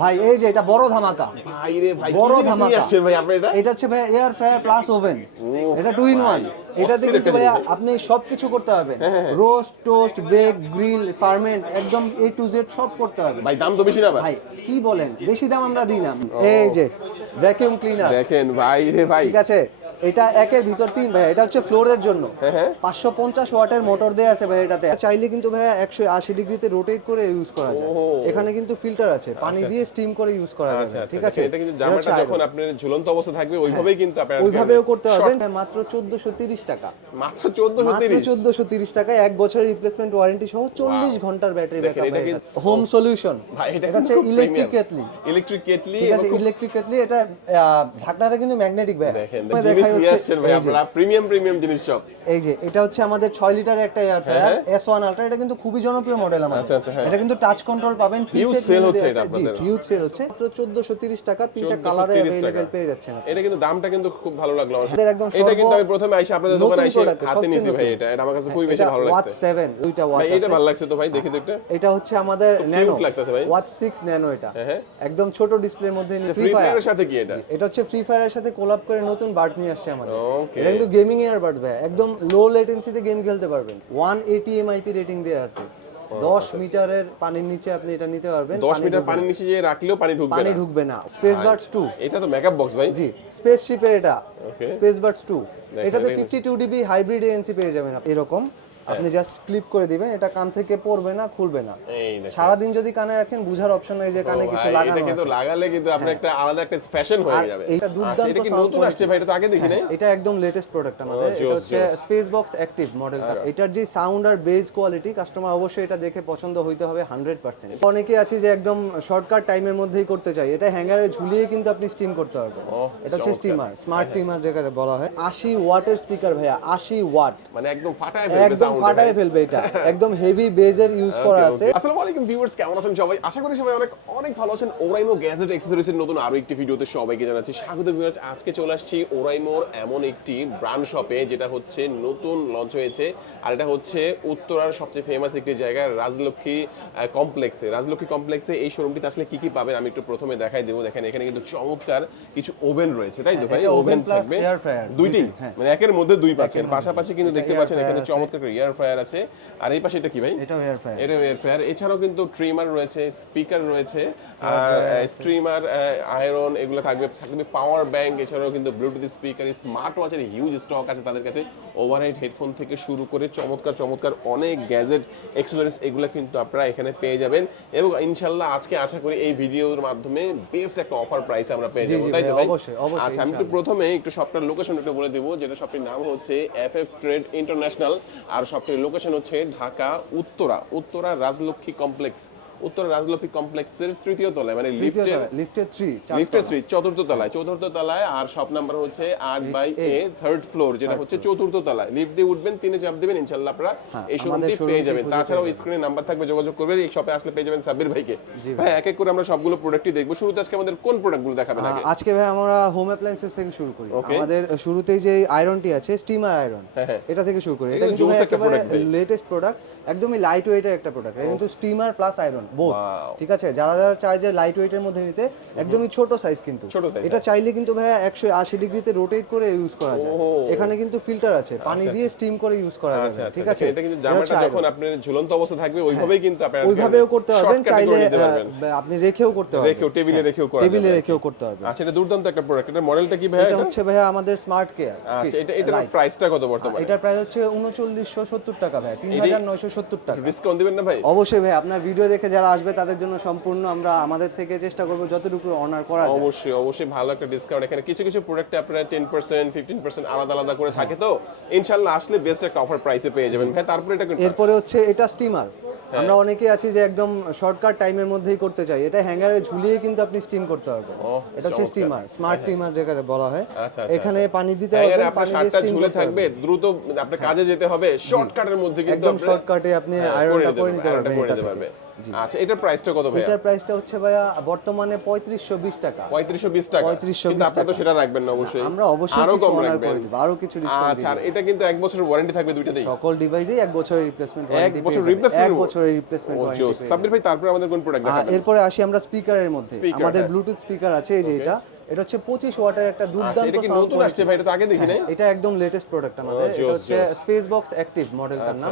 ভাই এই যে এটা বড় ধামাকা, ভাই রে ভাই, বড় কি জিনিস ধামাকা। নিয়ে আসছেন ভাই আপনি এটা? এটা হচ্ছে ভাই এয়ার ফ্রায়ার প্লাস ওভেন, এটা 2 in 1। এটাতে অস্থির কিন্তু একটা ভাই জিনিস। আপনি সবকিছু করতে পারবেন, হ্যাঁ। Roast, toast, bake, grill, ferment, একদম A to Z সব করতে পারবেন। ভাই দাম তো বেশি না ভাই? ভাই কি বলেন, বেশি দাম আমরা দিই না। এই যে ভ্যাকুয়াম ক্লিনার, দেখেন ভাই রে ভাই। ঠিক আছে, এটা একের ভিতর 3 ভাই। এটা হচ্ছে ফ্লোরের জন্য, হ্যাঁ। 550 ওয়াটের মোটর দেয়া আছে ভাই এটাতে। চাইলে কিন্তু ভাই 180 ডিগ্রিতে রোটেট করে ইউজ করা যায়। এখানে কিন্তু ফিল্টার আছে, পানি দিয়ে স্টিম করে ইউজ করা যাবে, ঠিক আছে। এটা কিন্তু জামাটা যখন আপনার ঝুলন্ত অবস্থা থাকবে ওইভাবেই কিন্তু আপনি ওইভাবেও করতে পারবেন। মাত্র 1430 টাকা, মাত্র 1430। 1430 টাকায় 1 বছরের রিপ্লেসমেন্ট ওয়ারেন্টি সহ 40 ঘন্টার ব্যাটারি ব্যাকআপ। এটা কিন্তু হোম সলিউশন, ভাই, এটা এটা হচ্ছে ইলেকট্রিক কেটলি। ইলেকট্রিক কেটলি, ঠিক আছে, ইলেকট্রিক কেটলি। এটা ঢাকনাটা কিন্তু ম্যাগনেটিক ভাই। দেখেন জিনিস নিয়ে আসছেন ভাই আপনারা, প্রিমিয়াম জিনিস সব। এই যে এটা হচ্ছে আমাদের 6 লিটারের একটা এয়ার ফ্রায়ার S1 আলট্রা। এটা কিন্তু খুবই জনপ্রিয় মডেল আমাদের। আচ্ছা, হ্যাঁ। এটা কিন্তু টাচ কন্ট্রোল পাবেন, হিউজ সেল হচ্ছে এটা আপনাদের। জি, হিউজ সেল হচ্ছে। মাত্র 1430 টাকা, তিনটা কালারে अवेलेबल পেয়ে যাচ্ছেন। এটা কিন্তু দামটা কিন্তু খুব ভালো লাগলো আমার। আমাদের একদম এটা কিন্তু আমি প্রথমে আইসা আপনাদের দোকানে আইসা product, হাতে নিয়েছি ভাই। সবচেয়ে এটা আমার কাছে খুবই বেশি ভালো ওয়াচ লাগছে। 7 দুইটা ওয়াচ ভাই আছে। এটা ভালো লাগছে তো ভাই, দেখি তো একটা। এটা হচ্ছে আমাদের ন্যানো লাগতেছে ভাই। Watch 6 nano. এটা হ্যাঁ। একদম ছোট ডিসপ্লের মধ্যে। ফ্রি ফায়ারের সাথে কি এটা? এটা হচ্ছে ফ্রি ফায়ারের সাথে কোলাব করে নতুন বার্ড নিয়ে আসছে আমাদের। ওকে। এটা কিন্তু গেমিং এর বার্ড ভাই, একদম লো লেটেন্সিতে গেম খেলতে পারবেন। 180 MIP রেটিং দেয়া আছে। 10 মিটারের পানির নিচে আপনি এটা নিতে পারবেন। 10 মিটার পানির নিচে যে রাখলেও পানি ঢুকবে না। পানি ঢুকবে না। স্পেস বার্ডস 2, এটা তো মেকআপ বক্স ভাই। জি, স্পেসশিপের এটা। ওকে। স্পেস বার্ডস 2, দেখেন, এটাতে 52 ডিবি হাইব্রিড ANC পেয়ে যাবেন এরকম। আপনি জাস্ট ক্লিপ করে দিবেন, এটা কান থেকে পড়বে না, খুলবে না। এই দেখেন। সারা দিন যদি কানে রাখেন বুঝার অপশন নাই যে কানে কিছু ভাই, লাগানো এটা কিন্তু আছে। লাগালে কিন্তু আপনার একটা আলাদা একটা ফ্যাশন হয়ে আর যাবে। এটা দুর্দান্ত এটা কি sound নতুন আসছে quality। ভাই? এটা তো আগে দেখি নাই। এটা একদম লেটেস্ট প্রোডাক্ট আমাদের। এটা জোস, হচ্ছে জোস। স্পেস বক্স অ্যাক্টিভ মডেলটা। এটার যে সাউন্ড আর বেস কোয়ালিটি, কাস্টমার অবশ্যই এটা দেখে পছন্দ হইতে হবে 100%। অনেকে আছে যে একদম শর্টকাট টাইমের মধ্যেই করতে চাই, এটা হ্যাঙ্গারে ঝুলিয়ে কিন্তু আপনি স্টিম করতে পারবেন। এটা হচ্ছে স্টিমার, স্মার্ট স্টিমার যেটাকে বলা হয়। 80 ওয়াটের স্পিকার ভাইয়া, 80 ওয়াট, মানে একদম ফাটায় ফেলবে একদম সাউন্ড। ফাটায় ফেলবে। এটা একদম হেভি বেজের ইউজ করা আছে। আসসালামু আলাইকুম ভিউয়ার্স, কেমন আছেন সবাই? আশা করি সবাই অনেক ভালো আছেন। ওরাইমো গ্যাজেট অ্যাকসেসরিজের নতুন আরো একটি ভিডিওতে সবাইকে জানাচ্ছি স্বাগত। ভিউয়ার্স, আজকে চলে আসছি ওরাইমোর এমন একটি ব্র্যান্ড শপে যেটা হচ্ছে নতুন লঞ্চ হয়েছে। আর এটা হচ্ছে উত্তরার সবচেয়ে ফেমাস একটি জায়গা, রাজলক্ষ্মী কমপ্লেক্সে। রাজলক্ষ্মী কমপ্লেক্সে এই শোরুমটিতে আসলে কি কি পাবেন আমি একটু প্রথমে দেখাই দেবো। দেখেন এখানে কিন্তু চমৎকার কিছু ওভেন রয়েছে, তাই তো ভাই? ওভেন থাকবে দুইটি, মানে একের মধ্যে দুই পাচ্ছেন। পাশাপাশি কিন্তু দেখতে পাচ্ছেন এখানে চমৎকার এয়ার ফ্রায়ার আছে। আর এই পাশে এটা কি ভাই? এটাও এয়ার ফ্রায়ার। এটা এয়ার ফ্রায়ার। এছাড়াও কিন্তু ট্রিমার রয়েছে, স্পিকার রয়েছে, আর স্ট্রিমার, আয়রন, এগুলো থাকবে। পাওয়ার ব্যাংক, এছাড়াও কিন্তু ব্লুটুথ স্পিকার, স্মার্ট ওয়াচের হিউজ স্টক আছে তাদের কাছে। ওভারহেড হেডফোন থেকে শুরু করে চমৎকার অনেক গ্যাজেট অ্যাকসেসরিজ এগুলো কিন্তু আপনারা এখানে পেয়ে যাবেন। এবং ইনশাআল্লাহ আজকে আশা করি এই ভিডিওর মাধ্যমে বেস্ট একটা অফার প্রাইস আমরা পেয়ে যাবো, তাই তো ভাই? অবশ্যই। আচ্ছা, আমি একটু প্রথমে একটু শপটার লোকেশন একটু বলে দেবো। যেটা শপটির নাম হচ্ছে FF ট্রেড ইন্টারন্যাশনাল। আর শপটির লোকেশন হচ্ছে ঢাকা উত্তরা রাজলক্ষ্মী কমপ্লেক্স। উত্তর রাজলক্ষ্মী কমপ্লেক্সের তৃতীয় তলায়, মানে লিফটের 3 চতুর্থ তলায়। আর শপ নাম্বার হচ্ছে 8/A, থার্ড ফ্লোর, যেটা হচ্ছে চতুর্থ তলায়। লিফট দিয়ে উঠবেন, 3 চাপ দিবেন, ইনশাআল্লাহ আপনারা এই শোরুমটি পেয়ে যাবেন। তাছাড়াও স্ক্রিনে নাম্বার থাকবে, যোগাযোগ করবেন। এই শপে আসলে পেয়ে যাবেন সাব্বির ভাইকে। ভাই এক এক করে আমরা সবগুলো প্রোডাক্টই দেখবো। শুরুতে আজকে আমাদের কোন প্রোডাক্টগুলো দেখাবেন আগে? আজকে ভাই আমরা হোম অ্যাপ্লায়েন্সেস থেকে শুরু করি। আমাদের শুরুতেই যে আয়রনটি আছে, স্টিমার আয়রন, এটা থেকে শুরু করি। এটা কিন্তু একেবারে লেটেস্ট প্রোডাক্ট, একদমই লাইট ওয়েটের একটা প্রোডাক্ট। এটা কিন্তু স্টিমার প্লাস আয়রন বোথ, ঠিক আছে। যারা চায় যে লাইট ওয়েটের মধ্যে নিতে, একদমই ছোট সাইজ। কিন্তু এটা চাইলে কিন্তু ভাই 180 ডিগ্রিতে রোটেট করে ইউজ করা যায়। এখানে কিন্তু ফিল্টার আছে, পানি দিয়ে স্টিম করে ইউজ করা যাবে, ঠিক আছে। এটা কিন্তু জামাটা যখন আপনার ঝুলন্ত অবস্থা থাকবে ওইভাবেই কিন্তু আপনারা ওইভাবেও করতে পারবেন, চাইলে আপনি রেখেও করতে পারবেন, টেবিলে রেখেও করতে পারবেন। আচ্ছা, এটা দুর্দান্ত একটা প্রোডাক্ট। এটা মডেলটা কি ভাই? এটা হচ্ছে ভাই আমাদের স্মার্ট কেয়ার। আচ্ছা, এটার প্রাইসটা কত বর্তমানে? এটার প্রাইস হচ্ছে 3970 টাকা ভাই, 3970 টাকা। ডিসকাউন্ট দিবেন না ভাই? অবশ্যই ভাই, আপনার ভিডিও দেখে যারা আসবে তাদের জন্য সম্পূর্ণ আমরা আমাদের থেকে চেষ্টা করব যতটুকু অনার করা যায়। অবশ্যই ভালো একটা ডিসকাউন্ট। এখানে কিছু প্রোডাক্টে আপনারা 10% 15% আলাদা করে থাকে, তো ইনশাআল্লাহ আসলে বেস্ট একটা অফার প্রাইসে পেয়ে যাবেন ভাই। তারপরে এটা এরপরে হচ্ছে এটা স্টিমার। আমরা অনেকেই আছি যে একদম শর্টকাট টাইমের মধ্যেই করতে চাই, এটা হ্যাঙ্গারে ঝুলিয়ে কিন্তু আপনি স্টিম করতে পারবেন। এটা হচ্ছে স্টিমার, স্মার্ট স্টিমার যেটাকে বলা হয়। এখানে পানি দিতে হবে, পানি দিয়ে স্টিম ঝুলে থাকবে, দ্রুত আপনার কাজে যেতে হবে, শর্টকাটের মধ্যে কিন্তু একদম শর্টকাটে আপনি আয়রনটা করে নিতে পারবেন। আচ্ছা এটার প্রাইসটা কত ভাই? এটার প্রাইসটা হচ্ছে ভাইয়া বর্তমানে 3520 টাকা। 3520 টাকা। 3520 কিন্তু আপনি তো সেটা রাখবেন না অবশ্যই। আমরা অবশ্যই আরো কিছু কম অনার রাখবেন। করে দিব, আরো কিছু ডিসকাউন্ট আচ্ছা আর এটা কিন্তু 1 বছরের ওয়ারেন্টি থাকবে দুইটাতেই। সকল ডিভাইসেই 1 বছরের রিপ্লেসমেন্ট ওয়ারেন্টি 1 বছর রিপ্লেসমেন্ট 1 বছরের রিপ্লেসমেন্ট ওয়ারেন্টি। সাব্বির ভাই তারপরে আমাদের কোন প্রোডাক্ট দেখাবেন? এরপরে আসি আমরা স্পিকারের মধ্যে। আমাদের ব্লুটুথ স্পিকার আছে এই যে এটা হচ্ছে 25 ওয়াটের একটা দুর্দান্ত এটা কি সাউন্ড নতুন আসছে ভাই? এটা তো আগে দেখি নাই। এটা একদম লেটেস্ট প্রোডাক্ট আমাদের। এটা হচ্ছে স্পেস বক্স অ্যাক্টিভ মডেলটার নাম।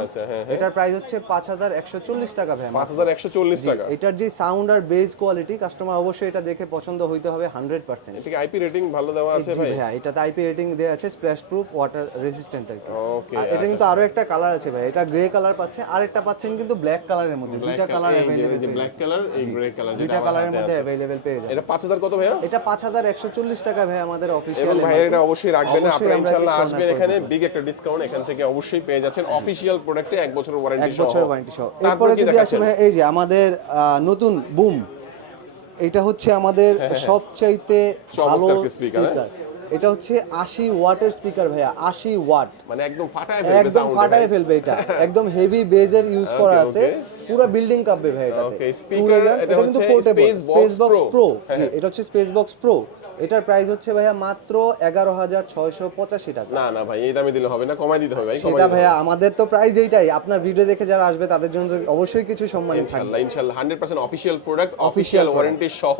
এটার প্রাইস হচ্ছে 5140 টাকা ভাই। 5140 টাকা। এটার যে সাউন্ড আর বেস কোয়ালিটি কাস্টমার অবশ্যই এটা দেখে পছন্দ হইতে হবে 100%। এটা কি আইপি রেটিং ভালো দেওয়া আছে ভাই? হ্যাঁ এটাতে আইপি রেটিং দেয়া আছে, স্প্ল্যাশ প্রুফ, ওয়াটার রেজিস্ট্যান্ট আর কি। ওকে। আর এটা কিন্তু আরো একটা কালার আছে ভাই, এটা গ্রে কালার পাচ্ছে, আর একটা পাচ্ছেন কিন্তু ব্ল্যাক কালারের মধ্যে। দুইটা কালার अवेलेबल, যে ব্ল্যাক কালার এই গ্রে কালার, দুইটা কালারের মধ্যে अवेलेबल পেয়ে যাবেন। এটা 5000 কত ভাইয়া? এটা 5140 টাকা ভাই আমাদের অফিশিয়াল। এবং ভাই এটা অবশ্যই রাখবেন, আপনারা ইনশাআল্লাহ আসবেন এখানে, বিগ একটা ডিসকাউন্ট এখান থেকে অবশ্যই পেয়ে যাচ্ছেন অফিশিয়াল প্রোডাক্টে 1 বছরের ওয়ারেন্টি সহ। 1 বছরের ওয়ারেন্টি সহ। এরপরে যদি আসি ভাই এই যে আমাদের নতুন বুম, এটা হচ্ছে আমাদের সবচাইতে ভালো স্পিকার। এটা হচ্ছে 80 ওয়াটের স্পিকার ভাইয়া, 80 ওয়াট, মানে একদম ফাটায় ফেলবে, একদম ফাটায় ফেলবে। এটা একদম হেভি বেজের ইউজ করা আছে, পুরো বিল্ডিং কাঁপবে ভাই এটাতে। ওকে স্পিকার এটা কিন্তু পোর্টেবল স্পেস বক্স প্রো। জি হ্যাঁ। এটা হচ্ছে স্পেস বক্স প্রো। এটার প্রাইস হচ্ছে ভাইয়া মাত্র 11685 টাকা। না না ভাই এই দামে দিলে হবে না, কমাই দিতে হবে ভাই। সেটা ভাইয়া আমাদের তো প্রাইস এইটাই, আপনার ভিডিও দেখে যারা আসবে তাদের জন্য অবশ্যই কিছু সম্মানিত থাকবে। ইনশাআল্লাহ ইনশাআল্লাহ 100% অফিশিয়াল প্রোডাক্ট, অফিশিয়াল ওয়ারেন্টি সহ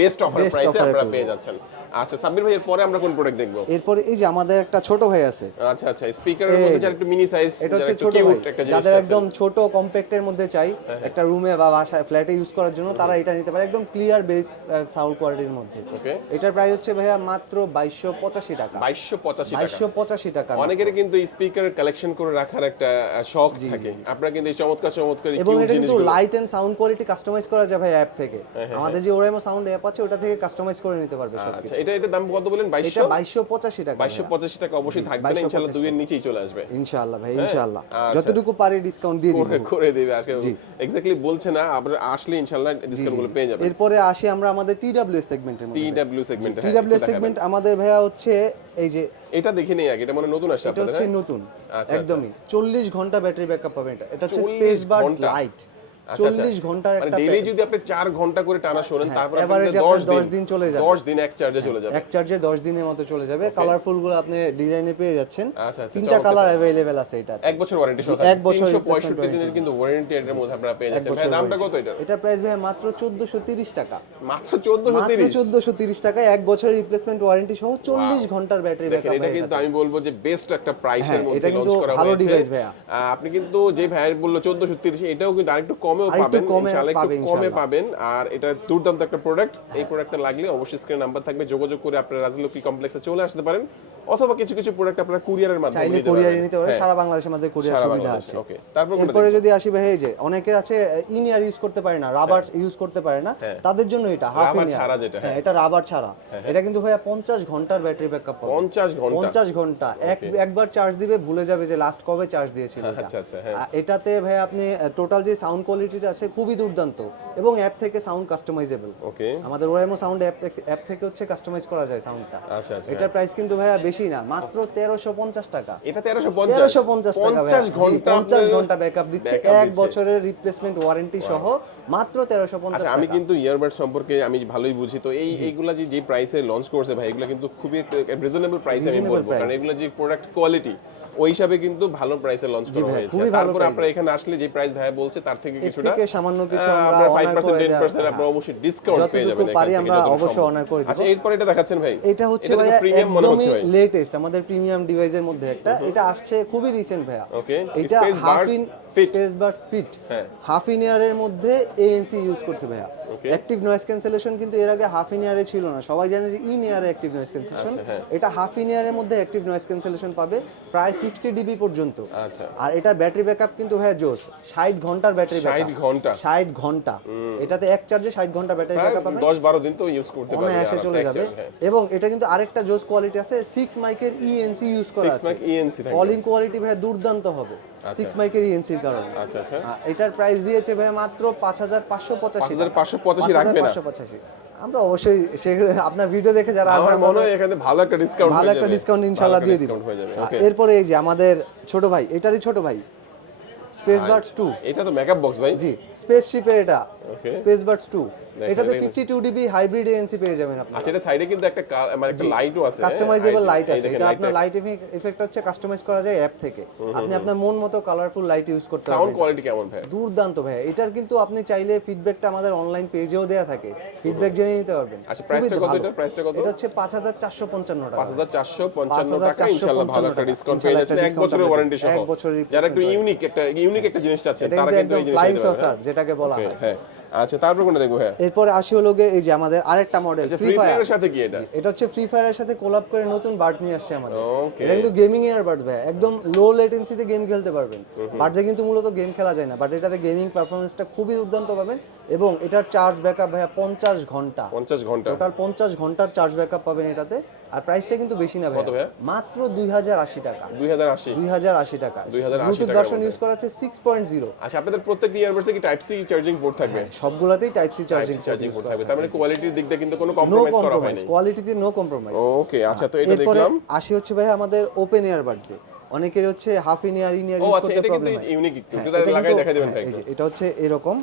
বেস্ট অফার প্রাইসে আপনারা পেয়ে যাচ্ছেন। আচ্ছা সাব্বির ভাই এরপরে আমরা কোন প্রোডাক্ট দেখব? এরপরে এই যে আমাদের একটা ছোট ভাই আছে। আচ্ছা আচ্ছা স্পিকারের মধ্যে যারা একটু মিনি সাইজ, এটা হচ্ছে ছোট ভাই, যাদের একদম ছোট কম্প্যাক্টের মধ্যে চাই একটা রুমে বা বাসায় ফ্ল্যাটে ইউজ করার জন্য, তারা এটা নিতে পারে, একদম ক্লিয়ার বেস সাউন্ড কোয়ালিটির মধ্যে। ওকে এটার প্রাইস হচ্ছে ভাইয়া মাত্র 2285 টাকা। 2285 টাকা। 2285 টাকা। অনেকের কিন্তু স্পিকারের কালেকশন করে রাখার একটা শখ থাকে, আপনারা কিন্তু এই চমৎকার চমৎকার এবং এটা কিন্তু light and sound quality customise করা যায় ভাই অ্যাপ থেকে। আমাদের যে ওরাইমো সাউন্ড অ্যাপ আছে ওটা থেকে কাস্টমাইজ করে নিতে পারবে সব আচ্ছা কিছু। এটার দাম কত বলেন? 2285 টাকা। 2285 টাকা অবশ্যই থাকবে না, ইনশাআল্লাহ 2 এর নিচেই চলে আসবে ইনশাআল্লাহ ভাই, ইনশাআল্লাহ যতটুকু পারি ডিসকাউন্ট দিয়ে দিব, করে দিবে। আজকে এক্স্যাক্টলি বলছে না, আপনারা আসলে ইনশাআল্লাহ ডিসকাউন্ট গুলো পেয়ে যাবেন। এরপরে আসি আমরা আমাদের টিডব্লিউ সেগমেন্টের মধ্যে। টিডব্লিউ সেগমেন্ট, টিডব্লিউ সেগমেন্ট আমাদের ভাইয়া হচ্ছে এই যে এটা দেখে নেই আগে, এটা মনে নতুন আসছে এটা আপনাদের। হচ্ছে নতুন আচ্ছা একদমই 40 ঘন্টা ব্যাটারি ব্যাকআপ পাবেন। এটা হচ্ছে স্পেস বাডস লাইট, 40 ঘন্টার মানে একটা ডেইলি যদি আপনি 4 ঘন্টা করে টানা শোনেন তারপর এভারেজ আপনাদের 10 দিন চলে যাবে। 10 দিন এক চার্জে চলে যাবে। এক চার্জে 10 দিনের মতো চলে যাবে। কালারফুল গুলো আপনি ডিজাইনে পেয়ে যাচ্ছেন। আচ্ছা আচ্ছা তিনটা কালার अवेलेबल আছে এটা। 1 বছর ওয়ারেন্টি সহ 1 বছর 365 দিনের কিন্তু ওয়ারেন্টি এর মধ্যে আপনারা পেয়ে যাচ্ছেন। ভাই দামটা কত এটা? এটা প্রাইস ভাই মাত্র 1430 টাকা। মাত্র 1430? 1430 টাকা, 1 বছরের রিপ্লেসমেন্ট ওয়ারেন্টি সহ 40 ঘন্টার ব্যাটারি ব্যাকআপ। এটা কিন্তু আমি বলবো যে বেস্ট একটা প্রাইসের মধ্যে এটা কিন্তু লঞ্চ করা ভালো হয়েছে। ডিভাইস ভাইয়া। আপনি কিন্তু যে ভাই বললো 1430, এটাও কিন্তু আরেকটু কমেও পাবেন, ইনশাআল্লাহ একটু কমে পাবেন। আর এটা দুর্দান্ত একটা প্রোডাক্ট। এই প্রোডাক্টটা লাগলে অবশ্যই স্ক্রিনে নাম্বার থাকবে, যোগাযোগ করে আপনারা রাজলক্ষ্মী কমপ্লেক্সে চলে আসতে পারেন, অথবা কিছু কিছু প্রোডাক্ট আপনারা কুরিয়ারের মাধ্যমে চাইলে কুরিয়ারে নিতে পারেন। সারা বাংলাদেশের মধ্যে কুরিয়ার সুবিধা আছে। ওকে তারপর এরপরে যদি আসি ভাই এই যে অনেকে আছে ইন ইয়ার ইউজ করতে পারে না, রাবার ইউজ করতে পারে না, তাদের জন্য এটা হাফ ইন ছাড়া যেটা, হ্যাঁ এটা রাবার ছাড়া। এটা কিন্তু ভাইয়া 50 ঘন্টার ব্যাটারি ব্যাকআপ পাবে। 50 ঘন্টা একবার চার্জ দিবে ভুলে যাবে যে লাস্ট কবে চার্জ দিয়েছিল। আচ্ছা আচ্ছা এটাতে ভাই আপনি টোটাল যে সাউন্ড কোয়ালিটিটা আছে খুবই দুর্দান্ত, এবং অ্যাপ থেকে সাউন্ড কাস্টমাইজেবল। ওকে আমাদের ওরাইমো সাউন্ড অ্যাপ থেকে হচ্ছে কাস্টমাইজ করা যায় সাউন্ডটা। আচ্ছা আচ্ছা এটার প্রাইস কিন্তু ভাইয়া বেশি না, মাত্র 1350 টাকা। এটা 1350 টাকা ভাইয়া। 50 ঘন্টা ব্যাকআপ দিচ্ছে, 1 বছরের রিপ্লেসমেন্ট ওয়ারেন্টি সহ মাত্র 1350 আচ্ছা টাকা। আমি কিন্তু ইয়ারবাড সম্পর্কে আমি ভালোই বুঝি, তো এইগুলা যে প্রাইসে লঞ্চ করছে ভাই, এগুলা কিন্তু খুবই রিজনেবল প্রাইসে আমি বলবো, কারণ এগুলা যে প্রোডাক্ট কোয়ালিটি ওই হিসাবে কিন্তু ভালো প্রাইসে লঞ্চ করা হয়েছে। তারপর আপনারা এখানে আসলে যে প্রাইস ভাই বলছে তার থেকে কিছুটা সামান্য কিছু আমরা 5% 10% আপনারা অবশ্যই ডিসকাউন্ট পেয়ে যাবেন। যতটুকু পারি আমরা অবশ্যই অনার করে দেব। আচ্ছা এরপর এটা দেখাচ্ছেন ভাই, এটা হচ্ছে ভাই প্রিমিয়াম মনে হচ্ছে ভাই, লেটেস্ট আমাদের প্রিমিয়াম ডিভাইসের মধ্যে একটা। এটা আসছে খুবই রিসেন্ট ভাইয়া। ওকে এটা space Buds fit half in ইয়ারের মধ্যে ANC ইউজ করছে ভাইয়া। অ্যাক্টিভ নয়েজ ক্যান্সেলেশন কিন্তু এর আগে হাফ ইন ইয়ারে ছিল না, সবাই জানে যে ইন ইয়ারে অ্যাক্টিভ নয়েজ ক্যান্সেলেশন। এটা হাফ ইন ইয়ারের মধ্যে অ্যাক্টিভ নয়েজ ক্যান্সেলেশন পাবে প্রায় 60 dB পর্যন্ত। আচ্ছা আর এটার ব্যাটারি ব্যাকআপ কিন্তু ভাইয়া জোস, 60 ঘন্টার ব্যাটারি ব্যাকআপ। 60 ঘন্টা এটাতে এক চার্জে 60 ঘন্টা ব্যাটারি ব্যাকআপ পাবে। 10-12 দিন তো ইউজ করতে পারবে, এসে চলে যাবে। এবং এটা কিন্তু আরেকটা জোস কোয়ালিটি আছে, 6 মাইকের ENC ইউজ করা আছে। 6 মাইক ENC থাকে, কলিং কোয়ালিটি ভাই দুর্দান্ত হবে 6 মাইকের ENC এর কারণে। আচ্ছা আচ্ছা এটার প্রাইস দিয়েছে ভাই মাত্র 5585 5585 রাখবে না? 5585 আমরা অবশ্যই আপনার ভিডিও দেখে যারা আমার মনে হয় এখানে ভালো একটা ডিসকাউন্ট ইনশাআল্লাহ দিয়ে দিব। এরপরে এই যে আমাদের ছোট ভাই, এটারই ছোট ভাই স্পেস বাডস 2। এটা তো মেকআপ বক্স ভাই। জি, স্পেসশিপের এটা ওকে, স্পেস বাডস 2। দেখেন, এটাতে দেখেন। 52 ডিবি হাইব্রিড এএনসি পেয়ে যাবেন আপনি। আচ্ছা, এটা সাইডে কিন্তু একটা মানে একটা লাইটও আছে, কাস্টমাইজেবল লাইট এই আছে। দেখেন, এটা লাইটটা আপনার লাইট ইফেক্ট হচ্ছে কাস্টমাইজ করা যায় অ্যাপ থেকে। আপনি আপনার মন মতো কালারফুল লাইট ইউজ করতে সাউন্ড পারবেন। কোয়ালিটি কেমন ভাই? দুর্দান্ত ভাই। এটার কিন্তু আপনি চাইলে ফিডব্যাকটা আমাদের অনলাইন পেজেও দেয়া থাকে, ফিডব্যাক জেনে নিতে পারবেন। আচ্ছা, প্রাইসটা কত? এটা প্রাইসটা কত? এটা হচ্ছে 5455 টাকা। 5455 টাকা, ইনশাআল্লাহ ভালো একটা ডিসকাউন্ট পেয়ে যাচ্ছেন, এক বছরের ওয়ারেন্টি সহ। এক বছরের যারা একটু ইউনিক একটা জিনিস চাচ্ছেন এটা তারা কিন্তু একদম এই জিনিসটা ফ্লাইং নিতে পারবেন। সসার যেটাকে বলা হয়। হ্যাঁ, আচ্ছা, তারপর কোনটা দেখবো? হ্যাঁ, এরপরে আসি হলো গিয়ে এই যে আমাদের আরেকটা মডেল আচ্ছা, ফ্রি ফ্রি ফায়ার। ফায়ারের সাথে কি এটা? এটা হচ্ছে ফ্রি ফায়ারের সাথে কোলাব করে নতুন বাডস নিয়ে আসছে আমাদের। ওকে, এটা কিন্তু গেমিং এর বাডস ভাই, একদম লো লেটেন্সিতে গেম খেলতে পারবেন। বাডসে কিন্তু মূলত গেম খেলা যায় না, বাট এটাতে গেমিং পারফরম্যান্সটা খুবই দুর্দান্ত পাবেন। এবং এটার চার্জ ব্যাকআপ ভাই 50 ঘন্টা, 50 ঘন্টা, টোটাল 50 ঘন্টার চার্জ ব্যাকআপ পাবেন এটাতে। আর প্রাইসটা কিন্তু বেশি না ভাই, কত ভাই? মাত্র 2080 টাকা। 2080 2080 টাকা। 2080 ব্লুটুথ টাকার ভার্সন মধ্যে। ইউজ করা আছে 6.0। আচ্ছা, আপনাদের প্রত্যেকটি ইয়ারবাডসে কি টাইপ সি চার্জিং পোর্ট থাকবে? সবগুলাতেই টাইপ সি চার্জিং পোর্ট থাকবে, তার মানে কোয়ালিটির দিক দিয়ে কিন্তু কোনো নো কম্প্রোমাইজ করা কম্প্রোমাইজ, হয়নি। কোয়ালিটিতে নো কম্প্রোমাইজ। ওকে, আচ্ছা, তো এটা এরপরে দেখলাম। আসি হচ্ছে ভাই আমাদের ওপেন এয়ার বাডসে। অনেকের হচ্ছে হাফ ইন ইয়ার ও ইউজ আচ্ছা, করতে এটা কিন্তু প্রবলেম হয়। ইউনিক, একটু হ্যাঁ, যদি এটা লাগাই কিন্তু- দেখা দিবেন ভাই এই একটু। যে এটা হচ্ছে এরকম,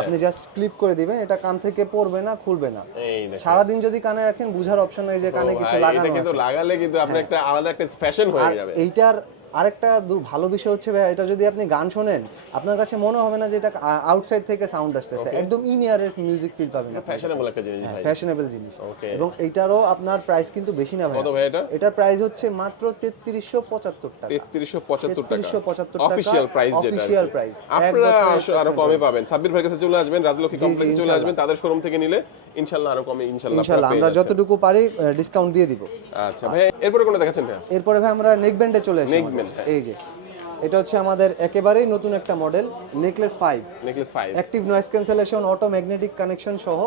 আপনি জাস্ট ক্লিপ করে দিবেন, এটা কান থেকে পড়বে না, খুলবে না। এই দেখেন। সারাদিন যদি কানে রাখেন বুঝার অপশন নাই যে কানে ও কিছু ভাই, লাগানো এটা কিন্তু আছে। লাগালে কিন্তু আপনার একটা আলাদা একটা ফ্যাশন হয়ে আর যাবে। এইটার আরেকটা ভালো বিষয় হচ্ছে ভাই, এটা যদি আপনি গান শোনেন আপনার কাছে মনে হবে না যে এটা আউটসাইড থেকে সাউন্ড আসতেছে, একদম ইন ইয়ারের মিউজিক ফিল পাবেন। ফ্যাশনেবল একটা জিনিস ভাই। ফ্যাশনেবল জিনিস। ওকে। এবং এইটারও আপনার প্রাইস কিন্তু বেশি না ভাই। কত ভাই এটা? এটার প্রাইস হচ্ছে মাত্র 3375 টাকা। 3375 টাকা 3375 টাকা অফিশিয়াল প্রাইস, যেটা অফিশিয়াল প্রাইস। আপনারা আরো কমে পাবেন। সাব্বির ভাইয়ের কাছে চলে আসবেন, রাজলক্ষ্মী কমপ্লেক্সে চলে আসবেন, তাদের শোরুম থেকে নিলে ইনশাআল্লাহ আরো কমে ইনশাআল্লাহ ইনশাআল্লাহ আমরা যতটুকু পারি ডিসকাউন্ট দিয়ে দিব। আচ্ছা ভাই, এরপরে কোনটা দেখাচ্ছেন ভাই? এরপরে ভাই আমরা নেক ব্যান্ডে চলে আসি। নেকব্যান্ড, হ্যাঁ। এই যে এটা হচ্ছে আমাদের একেবারেই নতুন একটা model necklace 5। Necklace 5 active noise cancellation, auto magnetic connection সহ।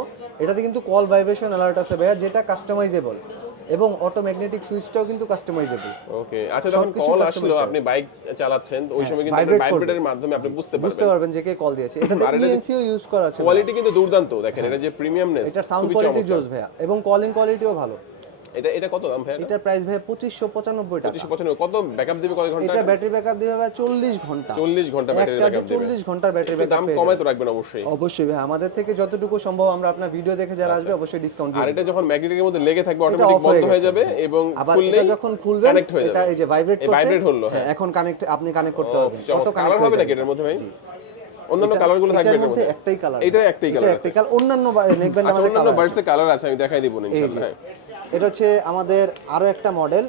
এটাতে কিন্তু কল ভাইব্রেশন অ্যালার্ট আছে ভাইয়া, যেটা কাস্টমাইজেবল। এবং অটো ম্যাগনেটিক সুইচটাও কিন্তু কাস্টমাইজেবল। ওকে, আচ্ছা, যখন কল আসলো, আপনি বাইক চালাচ্ছেন, ওই সময় কিন্তু ভাইব্রেটরের মাধ্যমে আপনি বুঝতে পারবেন যে কে কল দিয়েছে। এটাতে ইএনসিও ইউজ করা আছে। কোয়ালিটি কিন্তু দুর্দান্ত, দেখেন, এটা যে প্রিমিয়ামনেস, এটা সাউন্ড কোয়ালিটি জোস ভাইয়া, এবং কলিং কোয়ালিটিও ভালো। এটা কত দাম ভাই? এটার প্রাইস ভাই 2595 টাকা। 2595। কত ব্যাকআপ দিবে, কত ঘন্টা? এটা ব্যাটারি ব্যাকআপ দিবে ভাই 40 ঘন্টা। 40 ঘন্টা ব্যাটারি ব্যাকআপ দিবে। 40 ঘন্টার ব্যাটারি ব্যাকআপ। দাম কমায় তো রাখবেন অবশ্যই। অবশ্যই ভাই, আমাদের থেকে যতটুকু সম্ভব আমরা আপনার ভিডিও দেখে যারা আসবে অবশ্যই ডিসকাউন্ট দিব। আর এটা যখন ম্যাগনেটিকের মধ্যে লেগে থাকবে অটোমেটিক বন্ধ হয়ে যাবে, এবং আবার খুললেই এটা যখন খুলবেন কানেক্ট হয়ে এটা যাবে। এই যে ভাইব্রেট করছে, ভাইব্রেট হলো, হ্যাঁ, এখন কানেক্ট আপনি কানেক্ট করতে পারবেন। অটো কালার হবে নাকি এটার মধ্যে ভাই? অন্যান্য কালারগুলো থাকবে এটার এটার মধ্যে মধ্যে? একটাই কালার। এটা একটাই কালার আছে। একটাই কালার। অন্যান্য নেক ব্যান্ড আচ্ছা, আমাদের অন্যান্য কালার বার্ডসে কালার আছে, আমি দেখাই দিব ইনশাআল্লাহ। এটা হচ্ছে আমাদের আরো একটা মডেল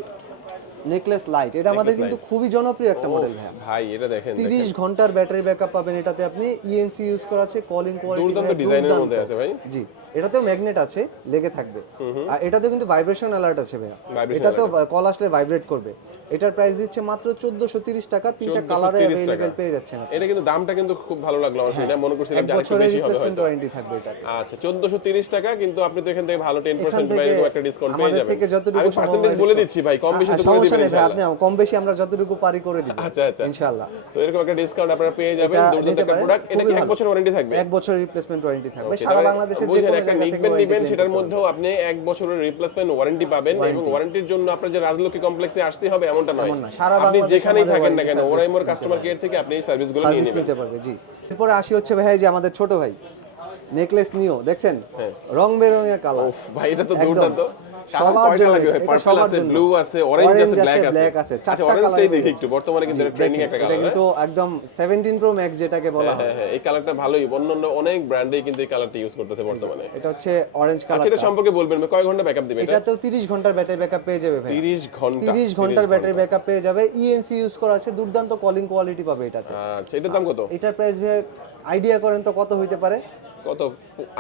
নেকলেস লাইট। এটা আমাদের কিন্তু খুবই জনপ্রিয় একটা মডেল ভাই। ভাই এটা দেখেন, 30 ঘন্টার ব্যাটারি ব্যাকআপ পাবেন এটাতে আপনি। ইএনসি ইউজ করা আছে, কলিং কোয়ালিটি দুর্দান্ত ডিজাইনের মধ্যে আছে ভাই। জি, এটাতেও ম্যাগনেট আছে, লেগে থাকবে। আর এটাতেও কিন্তু ভাইব্রেশন অ্যালার্ট আছে ভাইয়া। Vibration এটাতেও কল আসলে ভাইব্রেট করবে। এটার প্রাইস দিচ্ছে মাত্র 1430 টাকা। তিনটা কালারে 1430 अवेलेबल টাকা। পেয়ে যাচ্ছেন আপনি। এটা কিন্তু দামটা কিন্তু খুব ভালো লাগলো আমার শুনে, মনে করছিলাম এক যে আরেকটু বছরের বেশি হবে রিপ্লেসমেন্ট হয়তো। ওয়ারেন্টি থাকবে এটা। আচ্ছা, 1430 টাকা, কিন্তু আপনি তো এখান থেকে ভালো 10% এখান বা থেকে এরকম একটা ডিসকাউন্ট পেয়ে আমাদের যাবেন। থেকে যতটুকু আমি সম্ভব পার্সেন্টেজ বলে দিচ্ছি ভাই, কম বেশি তো করে সমস্যা দিবেন নেই ভাই, আপনি ইনশাআল্লাহ। কম বেশি আমরা যতটুকু পারি করে দিব। আচ্ছা আচ্ছা, ইনশাআল্লাহ। তো এরকম একটা ডিসকাউন্ট আপনারা পেয়ে যাবেন, এটা দুর্দান্ত নিতে একটা পারেন, প্রোডাক্ট। এটা কি খুবই 1 ভালো। বছর ওয়ারেন্টি থাকবে? 1 বছরের রিপ্লেসমেন্ট ওয়ারেন্টি থাকবে। Okay, সারা তাহলে বাংলাদেশের যে বুঝেন, কোনো একটা জায়গা থেকে নিকবেন ওয়ারেন্টি নিবেন, সেটার মধ্যেও আপনি 1 বছরের রিপ্লেসমেন্ট ওয়ারেন্টি পাবেন, এবং ওয়ারেন্টির জন্য আপনার যে রাজলক্ষ্মী কমপ্লেক্সে আসতে হবে এমনটা নয়। এমন না, সারা আপনি বাংলাদেশে যেখানেই আমাদের থাকেন না warranty কেন, service ওরাইমোর নিতে কাস্টমার কেয়ার থেকে আপনি এই সার্ভিসগুলো নিয়ে সার্ভিস নেবেন। নিতে পারবে। জি, এরপরে আসি হচ্ছে ভাই যে আমাদের ছোট ভাই নেকলেস নিও, দেখছেন হ্যাঁ। রং বেরঙের কালার। উফ ভাই, এটা তো একদম। দুর্দান্ত। কালার সবার কয়টা জন্য লাগবে ভাই? এটা পার্পল সবার আছে, জন্য। ব্লু আছে, অরেঞ্জ আছে, Orange ব্ল্যাক black আছে। আছে, আচ্ছা, চারটা অরেঞ্জটাই colour দেখি রয়েছে। একটু, বর্তমানে কিন্তু এটা ট্রেন্ডিং একটা এটা কালার। কিন্তু একদম 17 প্রো ম্যাক্স যেটাকে বলা হয়। হ্যাঁ হ্যাঁ, এই কালারটা ভালোই, অন্যান্য অনেক ব্র্যান্ডেই কিন্তু এই কালারটা ইউজ করতেছে বর্তমানে। এটা হচ্ছে অরেঞ্জ আচ্ছা, কালার। এটা সম্পর্কে বলবেন ভাই, কয় ঘন্টা ব্যাকআপ দিবে এটা? এটাতেও 30 ঘন্টার ব্যাটারি ব্যাকআপ পেয়ে যাবে ভাই। 30 ঘন্টা 30 ঘন্টার ব্যাটারি ব্যাকআপ পেয়ে যাবে। ইএনসি ইউজ করা আছে, দুর্দান্ত কলিং কোয়ালিটি পাবে এটাতে। আচ্ছা, এটার দাম কত? এটার প্রাইস ভাই আইডিয়া করেন তো কত হইতে পারে? কত,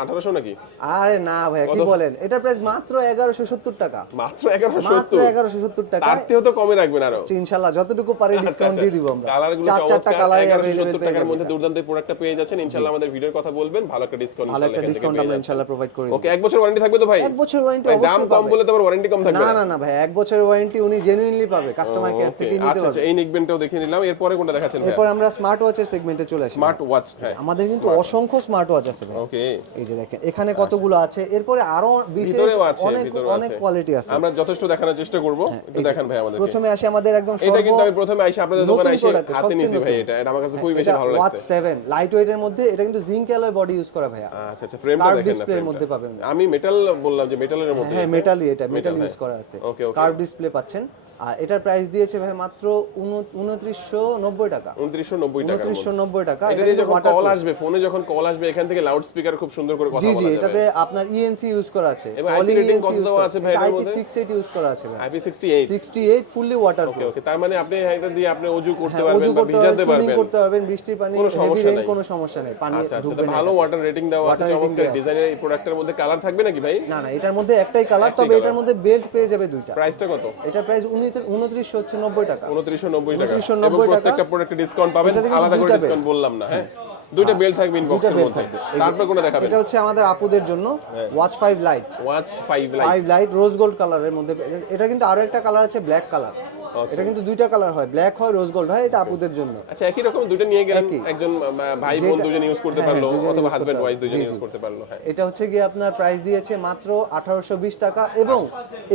1800 নাকি? আরে না ভাই, কি বলেন, এটার প্রাইস মাত্র 1170 টাকা। মাত্র 1170? মাত্র 1170 টাকা। তার থেকেও তো কমে রাখবেন আরো। ইনশাআল্লাহ যতটুকু পারি ডিসকাউন্ট দিয়ে দিব আমরা। কালারগুলো চারটা কালারে 1170 টাকার মধ্যে দুর্দান্ত প্রোডাক্টটা পেয়ে যাচ্ছেন। ইনশাআল্লাহ আমাদের ভিডিওর কথা বলবেন, ভালো একটা ডিসকাউন্ট ভালো একটা ডিসকাউন্ট আমরা ইনশাআল্লাহ প্রোভাইড করে দিব। ওকে, 1 বছর ওয়ারেন্টি থাকবে তো ভাই? 1 বছর ওয়ারেন্টি দাম অবশ্যই কম পাবে। বলে তো আবার ওয়ারেন্টি কম থাকবে না না না ভাই, 1 বছরের ওয়ারেন্টি উনি জেনুইনলি পাবে, কাস্টমার কেয়ার থেকে নিতে আচ্ছা আচ্ছা, পারবে। এই নেকবেন্ডটাও দেখে নিলাম। এরপরে কোনটা দেখাচ্ছেন ভাই? এরপর আমরা স্মার্ট ওয়াচের সেগমেন্টে চলে আসি। স্মার্ট ওয়াচ, হ্যাঁ। আমাদের কিন্তু অসংখ্য স্মার্ট ওয়াচ আছে ভাই। ভাই ওকে এই যে দেখেন এখানে কতগুলো আছে, এরপরে আরো বিশেষ ভিতরেও আছে, অনেক ভিতরেও অনেক আছে। কোয়ালিটি আছে। আমরা যথেষ্ট দেখানোর চেষ্টা করব, একটু এই যে, দেখান ভাই আমাদেরকে। প্রথমে আসে আমাদের একদম এটা কিন্তু আমি প্রথমে আইসা আপনাদের দোকানে এসে product, হাতে সবচেয়ে নিছি ভাই, নতুন। এটা আমার কাছে খুবই বেশি ভালো ওয়াচ লাগছে। 7 লাইট ওয়েটের মধ্যে, এটা কিন্তু জিঙ্ক অ্যালয় বডি ইউজ করা ভাইয়া। আচ্ছা আচ্ছা, ফ্রেমটা কার্ভ দেখেন না, ডিসপ্লের ফ্রেমটা মধ্যে পাবেন। আমি মেটাল বললাম যে মেটালের মধ্যে। হ্যাঁ মেটালই, এটা মেটাল Metal, ইউজ হ্যাঁ। করা আছে। ওকে ওকে, কার্ভ ডিসপ্লে পাচ্ছেন। আর এটার প্রাইস দিয়েছে ভাই মাত্র 2990 টাকা। 2990 টাকা। 2990 টাকা। এটা দিয়ে যখন কল আসবে, ফোনে যখন কল আসবে, এখান থেকে লাউড স্পিকার খুব সুন্দর করে কথা জি বলা জি, যাবে। এটাতে আপনার ইএনসি ইউজ করা আছে, এবং IP rating কত দেওয়া আছে ভাই এটার মধ্যে? IP68 ইউজ করা আছে ভাই। IP68। 68 fully waterproof. ওকে ওকে, তার মানে আপনি এটা দিয়ে আপনি ওযু করতে ওযু পারবেন বা করতে পারবেন, ভিজাতে সুইমিং পারবেন। করতে পারবেন, বৃষ্টির পানি, কোনো হেভি সমস্যা রেইন, নাই। কোনো সমস্যা নেই, পানি আচ্ছা আচ্ছা, ঢুকবে না। ভালো ওয়াটার রেটিং দেওয়া আছে, Water rating চমৎকার দেওয়া আছে। ডিজাইনের এই প্রোডাক্টের মধ্যে কালার থাকবে নাকি ভাই? না না, এটার মধ্যে একটাই কালার, একটাই তবে colour। এটার মধ্যে বেল্ট পেয়ে যাবে দুইটা। প্রাইসটা কত? এটার প্রাইস 2990 টাকা। 2990 টাকা। 2990 এবং প্রত্যেকটা প্রোডাক্টে ডিসকাউন্ট পাবেন, এটাতে কিন্তু আলাদা করে দুইটা ডিসকাউন্ট বললাম না, হ্যাঁ। দুইটা বেল্ট থাকবে ইনবক্সের বেল্ট মধ্যে। থাকবে। এই যে, তারপর কোনটা দেখাবেন? এটা হচ্ছে আমাদের আপুদের জন্য watch 5 light. Watch 5 light. 5 light rose gold কালারের মধ্যে। এটা কিন্তু আরো একটা কালার আছে ব্ল্যাক কালার। এটা কিন্তু দুইটা কালার হয়, ব্ল্যাক হয়, রোজ গোল্ড হয়, এটা আপুদের জন্য। আচ্ছা, একই রকম দুটো নিয়ে গেলেন, একই। একজন ভাই বোন দুজন ইউজ করতে হ্যাঁ, পারলো, দুজন অথবা use হাজবেন্ড করতে ওয়াইফ পারলো। দুজন জি, ইউজ জি। করতে পারলো, হ্যাঁ। এটা হচ্ছে গিয়ে আপনার প্রাইস দিয়েছে মাত্র 1820 টাকা, এবং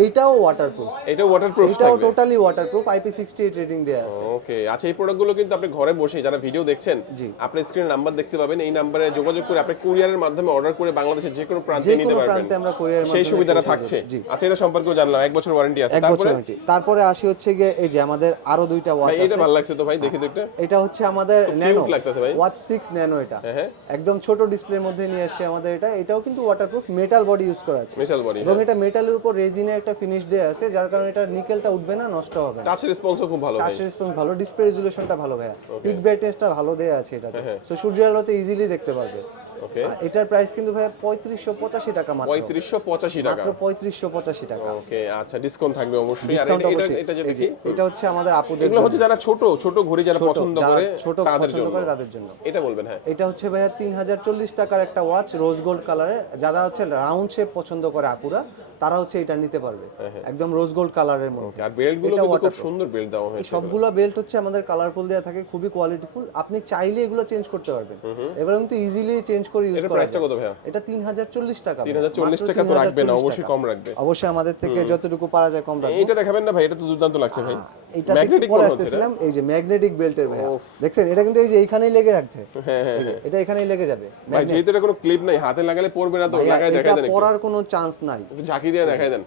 এইটাও ওয়াটারপ্রুফ। এটা ওয়াটারপ্রুফ এটাও থাকবে। টোটালি ওয়াটারপ্রুফ, IP68 রেটিং দেয়া আছে। ওকে, আচ্ছা, এই প্রোডাক্টগুলো কিন্তু আপনি ঘরে বসে যারা ভিডিও দেখছেন, জি। আপনি স্ক্রিনে নাম্বার দেখতে পাবেন, এই নাম্বারে যোগাযোগ করে আপনি কুরিয়ারের মাধ্যমে অর্ডার করে বাংলাদেশের যে কোনো প্রান্তে যে নিতে কোনো পারবেন। প্রান্তে আমরা কুরিয়ারের সেই মাধ্যমে সুবিধাটা পৌঁছে থাকছে। দেব। জি। আচ্ছা, এটা সম্পর্কেও জানলাম, 1 বছর ওয়ারেন্টি আছে। 1 বছর তারপরে ওয়ারেন্টি। তারপরে আসি হচ্ছে গিয়ে এই যে আমাদের আরো দুইটা ওয়াচ ভাই, এটা আছে। ভালো লাগছে তো ভাই, দেখি তো একটা। এটা হচ্ছে আমাদের ন্যানো লাগতেছে ভাই। Watch 6 nano. এটা হ্যাঁ। একদম ছোট ডিসপ্লের মধ্যে নিয়ে আসছে আমাদের এটা। এটাও কিন্তু ওয়াটারপ্রুফ, মেটাল বডি ইউজ করা আছে। মেটাল বডি, এবং এটা মেটালের উপর রেজিনের একটা ফিনিশ দেয়া আছে, যার কারণে এটা নিকেলটা উঠবে না, নষ্ট হবে না। টাচ রেসপন্সও খুব ভালো ভাই। টাচ রেসপন্স ভালো, ডিসপ্লে রেজোলিউশনটা ভালো ভাইয়া, পিক ব্রাইটনেসটা ভালো দেয়া আছে এটাতে। সো সূর্যের আলোতে ইজিলি দেখতে পারবে। ওকে, এটার প্রাইস কিন্তু ভাইয়া 3585 টাকা মাত্র। 3585 টাকা। মাত্র 3585 টাকা। ওকে, আচ্ছা, ডিসকাউন্ট থাকবে অবশ্যই। আর ডিসকাউন্ট এটা অবশ্যই। এটা যে এই যে, দেখি, এটা হচ্ছে আমাদের আপুদের এগুলো জন্য। হচ্ছে যারা ছোট ছোট ঘড়ি যারা পছন্দ যারা করে, ছোট তাদের পছন্দ জন্য। করে তাদের জন্য। এটা বলবেন, হ্যাঁ। এটা হচ্ছে ভাইয়া 3040 টাকার একটা ওয়াচ, রোজ গোল্ড কালারের। যারা হচ্ছে রাউন্ড শেপ পছন্দ করে আপুরা, তারা হচ্ছে এটা নিতে পারবে, একদম রোজ গোল্ড কালারের মধ্যে। আর বেল্টগুলো এটা কিন্তু খুব waterproof। সুন্দর বেল্ট দেওয়া এই হয়েছে। সবগুলো বেল্ট হচ্ছে আমাদের কালারফুল দেয়া থাকে, খুবই কোয়ালিটিফুল। আপনি চাইলে এগুলো চেঞ্জ করতে পারবেন, এগুলো কিন্তু ইজিলি চেঞ্জ করে ইউজ এটার করা প্রাইসটা যায়। কত ভাইয়া? এটা 3040 টাকা। 3040 টাকা তো রাখবে না, অবশ্যই কম রাখবে। অবশ্যই আমাদের থেকে যতটুকু পারা যায় কম রাখবো। এইটা দেখাবেন না ভাই? এটা তো দুর্দান্ত লাগছে ভাই। এটা ম্যাগনেটিক পরে মনে হচ্ছে এটা। আসতেছিলাম, এই যে ম্যাগনেটিক বেল্টের ভাইয়া, দেখছেন এটা কিন্তু এই যে এইখানেই লেগে থাকছে। হ্যাঁ। এটা এখানেই লেগে যাবে। ভাই, যেহেতু এটা কোনো ক্লিপ নাই, হাতে লাগালে পড়বে না, তো ভাইয়া, লাগায় দেখাই এটা দেন একটু। পরার কোনো চান্স নাই। একটু ঝাঁকি দিয়ে দেখাই দেন।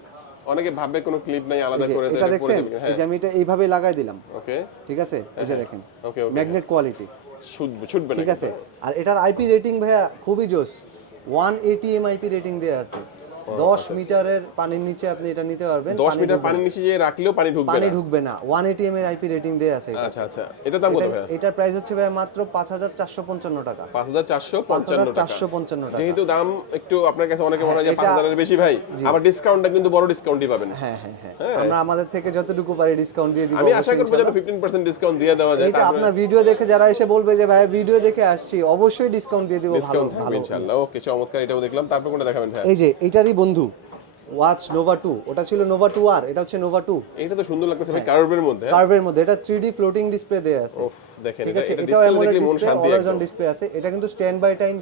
অনেকে ভাববে কোনো ক্লিপ নাই, আলাদা করে এটা দেখছেন, এই যে আমি এটা এইভাবে লাগাই দিলাম, ওকে ঠিক আছে, এই যে দেখেন ওকে ওকে, ম্যাগনেট কোয়ালিটি, ছুটবে না, ঠিক আছে। আর এটার আইপি রেটিং ভাইয়া খুবই জোস, 180 আইপি রেটিং দেয়া আছে। 10 মিটারের পানির নিচে আপনি এটা নিতে পারবেন। 10 মিটার পানির নিচে যে রাখলেও পানি ঢুকবে পানি না। ঢুকবে না। 180 এর আইপি রেটিং দেয়া আছে। আচ্ছা আচ্ছা, এটা দাম কত ভাই? এটার প্রাইস হচ্ছে ভাই মাত্র 5455 টাকা। 5455 টাকা। 5455 টাকা। যেহেতু দাম একটু আপনার কাছে অনেকে মনে হয় যে এটা- 5000 এর বেশি ভাই, আবার ডিসকাউন্টটা কিন্তু বড় ডিসকাউন্টই পাবেন। হ্যাঁ, আমরা আমাদের থেকে যতটুকু পারি ডিসকাউন্ট দিয়ে দিব। আমি আশা করব যাতে 15% ডিসকাউন্ট দিয়ে দেওয়া যায়। এটা আপনার ভিডিও দেখে যারা এসে বলবে যে ভাই ভিডিও দেখে আসছি, অবশ্যই ডিসকাউন্ট দিয়ে দিব। ভালো ডিসকাউন্ট থাকবে ভালো। ইনশাআল্লাহ। ওকে, চমৎকার, এটাও দেখলাম। তারপর কোনটা দেখাবেন ভাই? এই যে এটারই বন্ধু ওয়াচ নোভা 2, ওটা ছিল নোভা 2 আর এটা হচ্ছে নোভা 2 এটা তো সুন্দর লাগতেছে ভাই, কার্ভের মধ্যে। কার্ভের মধ্যে। এটা 3D ফ্লোটিং ডিসপ্লে দেয়া আছে। ওফ, দেখেন ঠিক এটা আছে, এটা এটাও ডিসপ্লে অ্যামোলেড দেখলে মন ডিসপ্লে, শান্তি অলওয়েজ অন একদম। ডিসপ্লে আছে। এটা কিন্তু স্ট্যান্ড বাই টাইম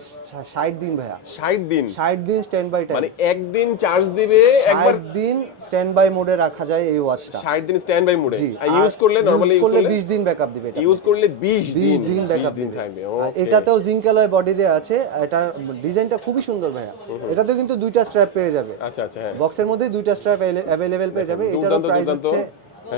60 দিন ভাইয়া, 60 দিন 60 দিন স্ট্যান্ড বাই টাইম। মানে একদিন চার্জ দিবে, একবার 60 দিন স্ট্যান্ড বাই মোডে রাখা যায় এই ওয়াচটা। 60 দিন স্ট্যান্ড বাই মোডে। জি, আর ইউজ করলে নরমালি ইউজ করলে 20 দিন ব্যাকআপ দিবে এটা। ইউজ করলে 20 20 দিন ব্যাকআপ দিন দিবে। থাকবে। আর ওকে, এটাতেও জিঙ্ক অ্যালয় বডি দেয়া আছে। এটার ডিজাইনটা খুবই সুন্দর ভাইয়া। এটাতেও কিন্তু দুইটা স্ট্র্যাপ পেয়ে যাবে। আচ্ছা আচ্ছা, হ্যাঁ। বক্সের মধ্যে দুইটা স্ট্র্যাপ अवेलेबल পেয়ে যাবে। এটার দুর্দান্ত, প্রাইস দুর্দান্ত। হচ্ছে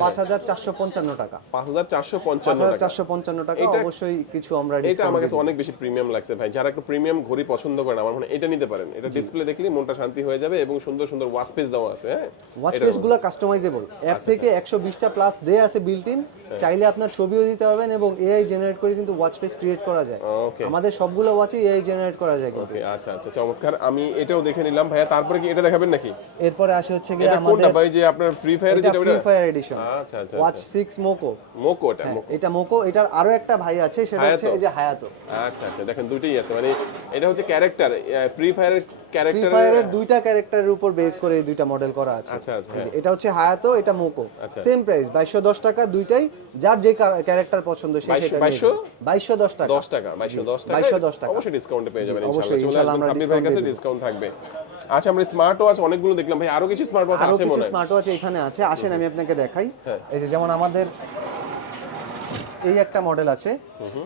5455 টাকা। 5455 টাকা। 5455 টাকা। অবশ্যই কিছু আমরা এটা ডিসকাউন্ট আমার কাছে অনেক বেশি প্রিমিয়াম লাগছে ভাই। যারা একটু প্রিমিয়াম ঘড়ি পছন্দ করেন, আমার মনে হয় এটা নিতে পারেন। এটা ডিসপ্লে দেখলে মনটা শান্তি হয়ে যাবে, এবং সুন্দর সুন্দর ওয়াচ পেজ দেওয়া আছে। হ্যাঁ, ওয়াচ পেজগুলো কাস্টমাইজেবল। অ্যাপ থেকে 120টা প্লাস দেয়া আছে বিল্ট ইন। চাইলে আপনার ছবিও দিতে পারবেন, এবং এআই জেনারেট করে কিন্তু ওয়াচ পেজ ক্রিয়েট করা যায়। ওকে আমাদের সবগুলো ওয়াচে এআই জেনারেট করা যায় কিন্তু। ওকে, আচ্ছা আচ্ছা, চমৎকার। আমি এটাও দেখে নিলাম ভাইয়া। তারপরে কি এটা দেখাবেন নাকি? এরপরে আসে হচ্ছে গিয়ে এটা কোনটা আমাদের ভাই, যে আপনার ফ্রি ফায়ার এটা যেটা ফ্রি ওটা? Fire edition. এডিশন। আচ্ছা আচ্ছা ওয়াচ 6 মোকো। মোকো এটা এটা মোকো। এটার আরো একটা ভাই আছে, সেটা হচ্ছে এই যে হায়াতো। আচ্ছা আচ্ছা, দেখেন দুটোই আছে, মানে এটা হচ্ছে ক্যারেক্টার, ফ্রি ফায়ারের ফ্রি ক্যারেক্টার। ফায়ারের দুইটা ক্যারেক্টারের উপর বেস করে এই দুইটা মডেল করা আছে। আচ্ছা আচ্ছা, এই যে এটা হচ্ছে হায়াতো, এটা মোকো। আচ্ছা। সেম প্রাইস 2210 টাকা দুইটাই, যার যে ক্যারেক্টার পছন্দ সে সেটা নিয়ে 2210 টাকা। 10 টাকা 2210 টাকা 2210 টাকা। অবশ্যই ডিসকাউন্টে পেয়ে যাবেন অবশ্যই, ইনশাআল্লাহ। চলে ইনশাআল্লাহ আসবেন, আমরা সাব্বির ভাইয়ের কাছে ডিসকাউন্ট থাকবে। আচ্ছা, আমরা স্মার্ট ওয়াচ অনেকগুলো দেখলাম ভাই, আরো কিছু স্মার্ট ওয়াচ আরো আছে কিছু মনে হয়? স্মার্ট ওয়াচ এখানে আছে, আসেন আমি আপনাকে দেখাই। হ্যাঁ। এই যে যেমন আমাদের এই একটা মডেল আছে,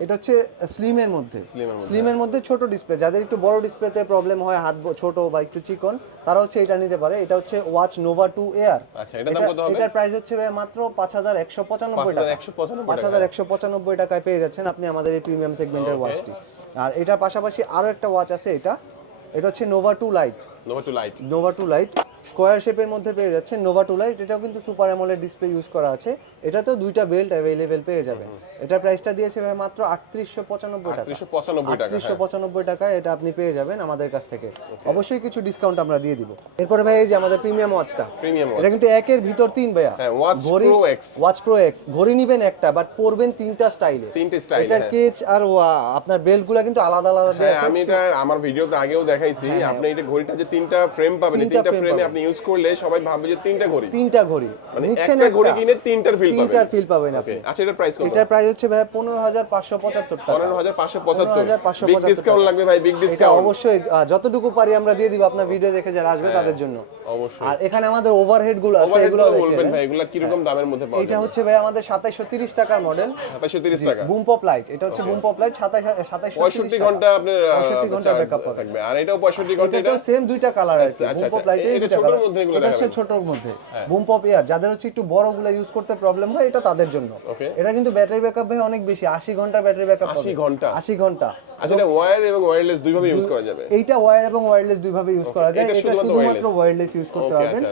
এটা হচ্ছে স্লিমের মধ্যে। স্লিমের মধ্যে ছোট ডিসপ্লে, যাদের একটু বড় ডিসপ্লেতে প্রবলেম হয়, হাত ছোট বা একটু চিকন, তারা হচ্ছে এটা নিতে পারে। এটা হচ্ছে ওয়াচ নোভা 2 এয়ার। আচ্ছা, এটার দাম কত হবে? এটার প্রাইস হচ্ছে ভাই মাত্র 5195 টাকা। 5195 টাকায় পেয়ে যাচ্ছেন আপনি আমাদের এই প্রিমিয়াম সেগমেন্টের ওয়াচটি। আর এটার পাশাপাশি আরো একটা ওয়াচ আছে, এটা হচ্ছে Nova 2 light. Nova 2 light square শেপের মধ্যে পেয়ে যাচ্ছে নোভা 2 লাইট। এটাও কিন্তু সুপার অ্যামোলেড ডিসপ্লে ইউজ করা আছে। এটাতেও দুইটা বেল্ট অ্যাভেলেবেল পেয়ে যাবেন। এটার প্রাইসটা দিয়েছে ভাই মাত্র 3895 টাকা। 3895 টাকায় এটা আপনি পেয়ে যাবেন আমাদের কাছ থেকে। অবশ্যই কিছু ডিসকাউন্ট আমরা দিয়ে দিব। এরপরে ভাই এই যে আমাদের প্রিমিয়াম ওয়াচটা, এটা কিন্তু একের ভিতর তিন ভাইয়া। ঘড়ি ওয়াচ প্রো এক্স, ঘড়ি নিবেন একটা, বাট পরবেন তিনটা স্টাইলে। এটার কেচ আর আপনার বেল্টগুলো কিন্তু আলাদা আলাদা দেয়া আছে। আমি এটা আমার ভিডিওতে আগেও দেখাইছি, আপনি এটা ঘড়িটা যে তিনটা ফ্রেম পাবেন, তিনটা ফ্রেমে আপনি ইউজ করলে সবাই ভাববে যে তিনটা ঘড়ি। মানে নিচ্ছেন একটা ঘড়ি কিনে তিনটার ফিল পাবেন আপনি। আচ্ছা, এটার প্রাইস কত? এটার প্রাইস হচ্ছে ভাই 15575 টাকা। 15575। বিগ ডিসকাউন্ট লাগবে ভাই, বিগ এটা ডিসকাউন্ট অবশ্যই যতটুকু পারি আমরা দিয়ে দিব আপনার ভিডিও দেখে যারা আসবে তাদের জন্য। অবশ্যই। আর এখানে আমাদের ওভারহেড গুলো আছে, এগুলো বলবেন ভাই, এগুলা কি রকম দামের মধ্যে পাওয়া এটা হচ্ছে ভাই আমাদের 2730 টাকার মডেল। 2730 টাকা। বুম পপ লাইট, এটা হচ্ছে বুম পপ লাইট 65 ঘন্টা আপনার 65 ঘন্টা ব্যাকআপ থাকবে। আর এটাও 65 ঘন্টা। এটা সেম দুইটা কালার আছে। বুম পপ লাইটের এটা ছোটর মধ্যে এগুলো এটা হচ্ছে ছোটর মধ্যে। বুম পপ এয়ার, যাদের হচ্ছে একটু বড়গুলো ইউজ করতে প্রবলেম হয়, এটা তাদের জন্য। এটা কিন্তু ব্যাটারি ব্যাকআপ ভাই অনেক বেশি, 80 ঘন্টা ব্যাটারি ব্যাকআপ। 80 ঘন্টা। 80 ঘন্টা। আচ্ছা, এটা ওয়্যার এবং ওয়্যারলেস দুইভাবে ইউজ করা যাবে? এইটা ওয়্যার এবং ওয়্যারলেস দুইভাবে ইউজ করা যায়। এটা শুধুমাত্র ওয়্যারলেস ইউজ করতে পারবেন।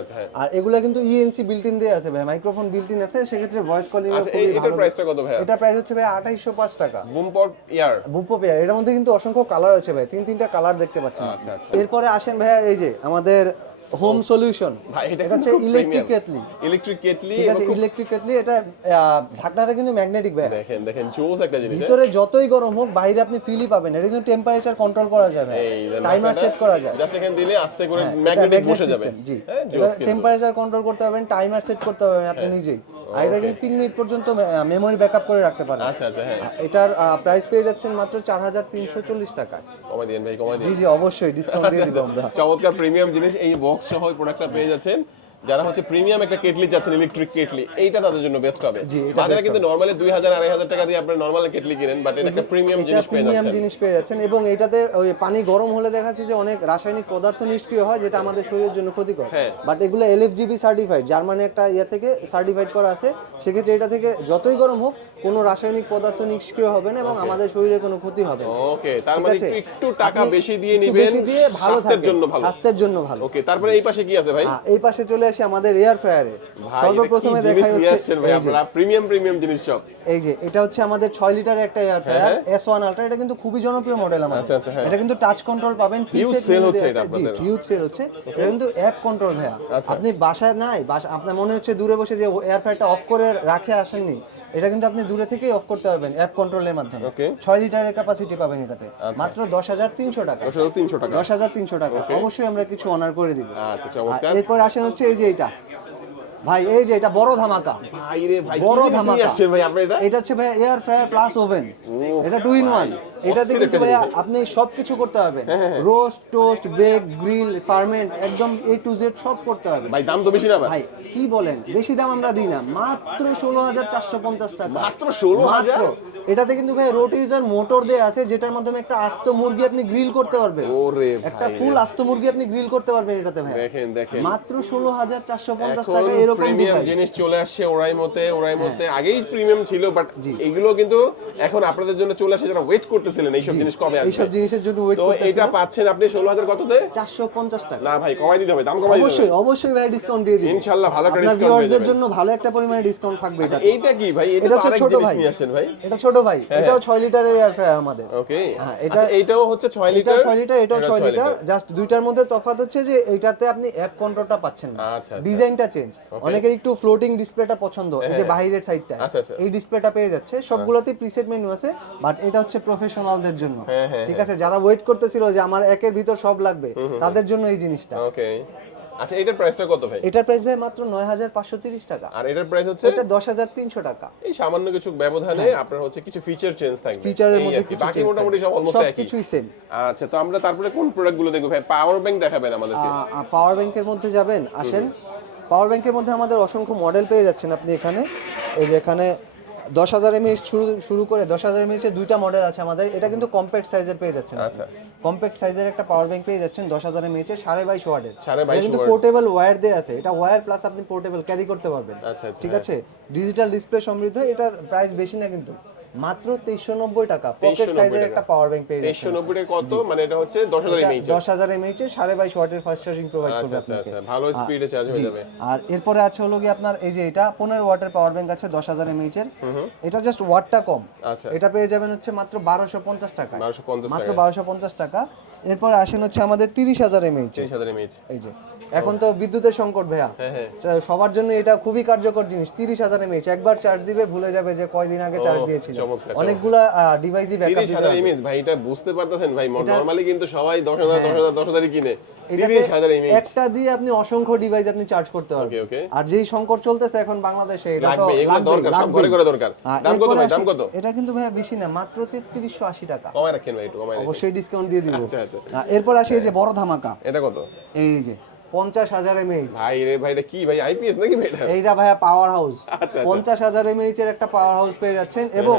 আর এগুলা কিন্তু ইএনসি বিল্ট ইন দেয়া আছে ভাই, মাইক্রোফোন বিল্ট ইন আছে, সেক্ষেত্রে ভয়েস কলিং এর খুবই ভালো। এটার প্রাইসটা কত ভাই? এটা প্রাইস হচ্ছে ভাই 2805 টাকা। বুম পপ ইয়ার। বুম পপ ইয়ার, এর মধ্যে কিন্তু অসংখ্য কালার আছে ভাই, তিনটা কালার দেখতে পাচ্ছেন। আচ্ছা আচ্ছা। এরপরে আসেন ভাই এই যে আমাদের হোম সলিউশন। এটা হচ্ছে ইলেকট্রিক কেটলি। ঠিক আছে, ইলেকট্রিক কেটলি। এটা ঢাকনাটা কিন্তু ম্যাগনেটিক ভাই। দেখেন জোস একটা জিনিস। ভিতরে যতই গরম হোক বাইরে আপনি ফিলই পাবেন। এটা কিন্তু টেম্পারেচার কন্ট্রোল করা যাবে, টাইমার সেট করা যায়। জাস্ট এখানে দিলে আস্তে করে ম্যাগনেটিক বসে যাবে। জি, এটা টেম্পারেচার কন্ট্রোল করতে পারবেন, টাইমার সেট করতে পারবেন আপনি নিজেই। আর এটা কিন্তু 3 মিনিট পর্যন্ত মেমরি ব্যাকআপ করে রাখতে পারেন। আচ্ছা আচ্ছা, হ্যাঁ। এটার প্রাইস পেয়ে যাচ্ছেন মাত্র 4340 টাকায়। কমাই দেন ভাই, কমাই দেন। জি জি, অবশ্যই ডিসকাউন্ট দিয়ে দিব আমরা। চমৎকার প্রিমিয়াম জিনিস, এই বক্স সহ প্রোডাক্টটা পেয়ে যাচ্ছেন। যারা হচ্ছে প্রিমিয়াম একটা কেটলি চাচ্ছেন, ইলেকট্রিক কেটলি, এইটা তাদের জন্য বেস্ট হবে। বাজারে কিন্তু নরমালি 2000 2500 টাকা দিয়ে আপনি নরমাল কেটলি কিনেন, বাট এটা একটা প্রিমিয়াম জিনিস পেয়ে যাচ্ছেন। এবং এটাতে ওই পানি গরম হলে দেখা যাচ্ছে যে অনেক রাসায়নিক পদার্থ নিষ্ক্রিয় হয়, যেটা আমাদের শরীরের জন্য ক্ষতিকর। বাট এগুলো LFGB সার্টিফাইড, জার্মানি একটা ইয়া থেকে সার্টিফাইড করা আছে। সেক্ষেত্রে এটা থেকে যতই গরম হোক কোনো রাসায়নিক পদার্থ নিষ্ক্রিয় হবে না এবং আমাদের শরীরে কোনো ক্ষতি হবে না। ওকে, তার মানে একটু টাকা বেশি দিয়ে নেবেন, বেশি দিয়ে ভালো স্বাস্থ্যের জন্য ভালো। স্বাস্থ্যের জন্য ভালো। ওকে, তারপরে এই পাশে কি আছে ভাই? এই পাশে চলে আসি আমাদের এয়ার ফ্রায়ারে। সর্বপ্রথমে দেখাই হচ্ছে ভাই আপনারা প্রিমিয়াম জিনিস সব। এই যে এটা হচ্ছে আমাদের 6 লিটারের একটা এয়ার ফ্রায়ার S1 আলট্রা। এটা কিন্তু খুবই জনপ্রিয় মডেল আমাদের। আচ্ছা আচ্ছা, হ্যাঁ। এটা কিন্তু টাচ কন্ট্রোল পাবেন, হিউজ সেল হচ্ছে এটা আপনাদের। হিউজ সেল হচ্ছে। এটা কিন্তু অ্যাপ কন্ট্রোল ভাইয়া। আপনি বাসায় নাই, আপনার মনে হচ্ছে দূরে বসে যে এয়ার ফ্রায়ারটা অফ করে রাখে আসেননি, এটা কিন্তু আপনি দূরে থেকেই অফ করতে পারবেন অ্যাপ কন্ট্রোলের মাধ্যমে। 6 লিটারের ক্যাপাসিটি পাবেন এটাতে, মাত্র 10300 টাকা। 10300 টাকা। অবশ্যই আমরা কিছু অনার করে দিব। আচ্ছা, চমৎকার। এরপর আসেন হচ্ছে এই যে এটা ভাই, এই যে এটা বড় ধামাকা। ভাই রে ভাই, বড় ধামাকা আসছেন ভাই আপনি। এটা হচ্ছে ভাই এয়ার ফ্রায়ার প্লাস ওভেন। এটা 2 in 1। এটাতে কিন্তু ভাই আপনি সবকিছু করতে পারবেন, roast, toast, bake, grill, ferment, একদম A to Z সব করতে পারবেন। ভাই দাম তো বেশি না ভাই? কি বলেন, বেশি দাম আমরা দিই না, মাত্র 16450 টাকা। মাত্র 16000? এটাতে কিন্তু ভাই রোটিজার মোটর দেয়া আছে, যেটার মাধ্যমে একটা আস্ত মুরগি আপনি গ্রিল করতে পারবেন। ওরে ভাই, একটা ফুল আস্ত মুরগি আপনি গ্রিল করতে পারবেন এটাতে ভাই। দেখেন মাত্র 16450 টাকা। এরকম প্রিমিয়াম জিনিস চলে আসছে ওরাইমোতে। আগেই প্রিমিয়াম ছিল, বাট এগুলো কিন্তু এখন আপনাদের জন্য চলে আসে, যারা ওয়েট করতেছিলেন এইসব জিনিস কবে আসবে। এইসব জিনিসের জন্য ওয়েট তো করতেছেন। এটা পাচ্ছেন আপনি 16000 কততে? 450 টাকা। না ভাই, কমাই দিতে হবে, দাম কমাই দিতে হবে। অবশ্যই ভাই ডিসকাউন্ট দিয়ে দিন ইনশাআল্লাহ। ভালো একটা আপনার ডিসকাউন্ট পেয়ে ভিউয়ারদের যাবেন। জন্য ভালো একটা পরিমাণে ডিসকাউন্ট থাকবে। এইটা কি ভাই? এটা তো আরেক ছোট জিনিস ভাই নিয়ে আসছেন ভাই। এটা ছোট ভাই, এটাও 6 লিটারের এয়ার ফ্রায়ার আমাদের। ওকে, হ্যাঁ, এটা এটাও হচ্ছে 6 লিটার, এটা 6 লিটার, এটাও 6 লিটার। জাস্ট দুইটার মধ্যে তফাৎ হচ্ছে যে এইটাতে আপনি অ্যাপ কন্ট্রোলটা পাচ্ছেন না, আচ্ছা ডিজাইনটা চেঞ্জ। অনেকের একটু ফ্লোটিং ডিসপ্লেটা পছন্দ, এই যে বাইরের সাইডটা, এই ডিসপ্লেটা পেয়ে যাচ্ছে। সবগুলোতে প্রিসেট মেনু আছে, বাট এটা হচ্ছে প্রফেশনালদের জন্য, ঠিক আছে, যারা ওয়েট করতেছিল যে আমার একের ভিতর সব লাগবে, তাদের জন্য এই জিনিসটা। ওকে, আচ্ছা এটার প্রাইসটা কত ভাই? এটার প্রাইস ভাই মাত্র 9530 টাকা। আর এটার প্রাইস হচ্ছে এটা 10300 টাকা। এই সামান্য কিছু ব্যবধানে আপনার হচ্ছে কিছু ফিচার চেঞ্জ থাকবে, ফিচারের মধ্যে কিছু বাকি মোটামুটি সব অলমোস্ট একই, কিছুই সেম। আচ্ছা, তো আমরা তারপরে কোন প্রোডাক্টগুলো দেখব ভাই? পাওয়ার ব্যাংক দেখাবেন আমাদেরকে? পাওয়ার ব্যাংকের মধ্যে যাবেন, আসেন। পাওয়ার ব্যাংকের মধ্যে আমাদের অসংখ্য মডেল পেয়ে যাচ্ছেন আপনি এখানে। এই যে এখানে 10000 mAh শুরু করে 10000 mAh এর দুইটা মডেল আছে আমাদের। এটা কিন্তু কম্প্যাক্ট সাইজের পেয়ে যাচ্ছেন। আচ্ছা, কম্প্যাক্ট সাইজের একটা পাওয়ার ব্যাংক পেয়ে যাচ্ছেন 10000 mAh এর 22.5 ওয়াটের। 22.5 এটা কিন্তু পোর্টেবল ওয়্যার দিয়ে আছে, এটা ওয়্যার প্লাস আপনি পোর্টেবল ক্যারি করতে পারবেন। আচ্ছা, ঠিক আছে, ডিজিটাল ডিসপ্লে সমৃদ্ধ। এটার প্রাইস বেশি না কিন্তু, মাত্র 2390 টাকা। পকেট সাইজের একটা পাওয়ার ব্যাংক পেয়ে যাচ্ছেন। 2390 টাকা কত? মানে এটা হচ্ছে 10000 mAh, 10000 mAh এর 22.5 ওয়াটের ফাস্ট চার্জিং প্রোভাইড করবে আপনাকে। আচ্ছা, ভালো স্পিডে চার্জ হয়ে যাবে। আর এরপরে আছে হলো কি আপনার এই যে এটা 15 ওয়াটের পাওয়ার ব্যাংক আছে 10000 mAh এর। এটা জাস্ট ওয়াটটা কম। আচ্ছা, এটা পেয়ে যাবেন হচ্ছে মাত্র 1250 টাকা। 1250 মাত্র 1250 টাকা। এরপরে আসেন হচ্ছে আমাদের 30000 mAh। 30000 mAh, এই যে এখন তো বিদ্যুতের সংকট ভাইয়া, সবার জন্য এটা খুবই কার্যকর জিনিস। 30000 mAh একবার চার্জ দিবে, ভুলে যাবে যে কয়দিন আগে চার্জ দিয়েছিল। অনেকগুলা ডিভাইসই ব্যাকআপ দিতে 30000 mAh ভাই, এটা বুঝতে পারতেছেন ভাই? নরমালি কিন্তু সবাই 10000 কিনে, 30000 mAh একটা দিয়ে আপনি অসংখ্য ডিভাইস আপনি চার্জ করতে পারবেন। ওকে, আর যেই সংকট চলতেছে এখন বাংলাদেশে, এটা তো এগুলো দরকার, সব ঘরে ঘরে দরকার। দাম কত ভাই? দাম কত? এটা কিন্তু ভাই বেশি না, মাত্র 3380 টাকা। কমায় রাখেন ভাই, একটু কমায় রাখেন, অবশ্যই ডিসকাউন্ট দিয়ে দিব। আচ্ছা আচ্ছা। এরপর আসি এই যে বড় ধামাকা, এটা কত? এই যে 50000 mAh। ভাই রে ভাই, এটা কি ভাই, আইপিএস নাকি ভাই এটা? এইটা ভাইয়া পাওয়ার হাউস। আচ্ছা, 50000 mAh এর একটা পাওয়ার হাউস পেয়ে যাচ্ছেন এবং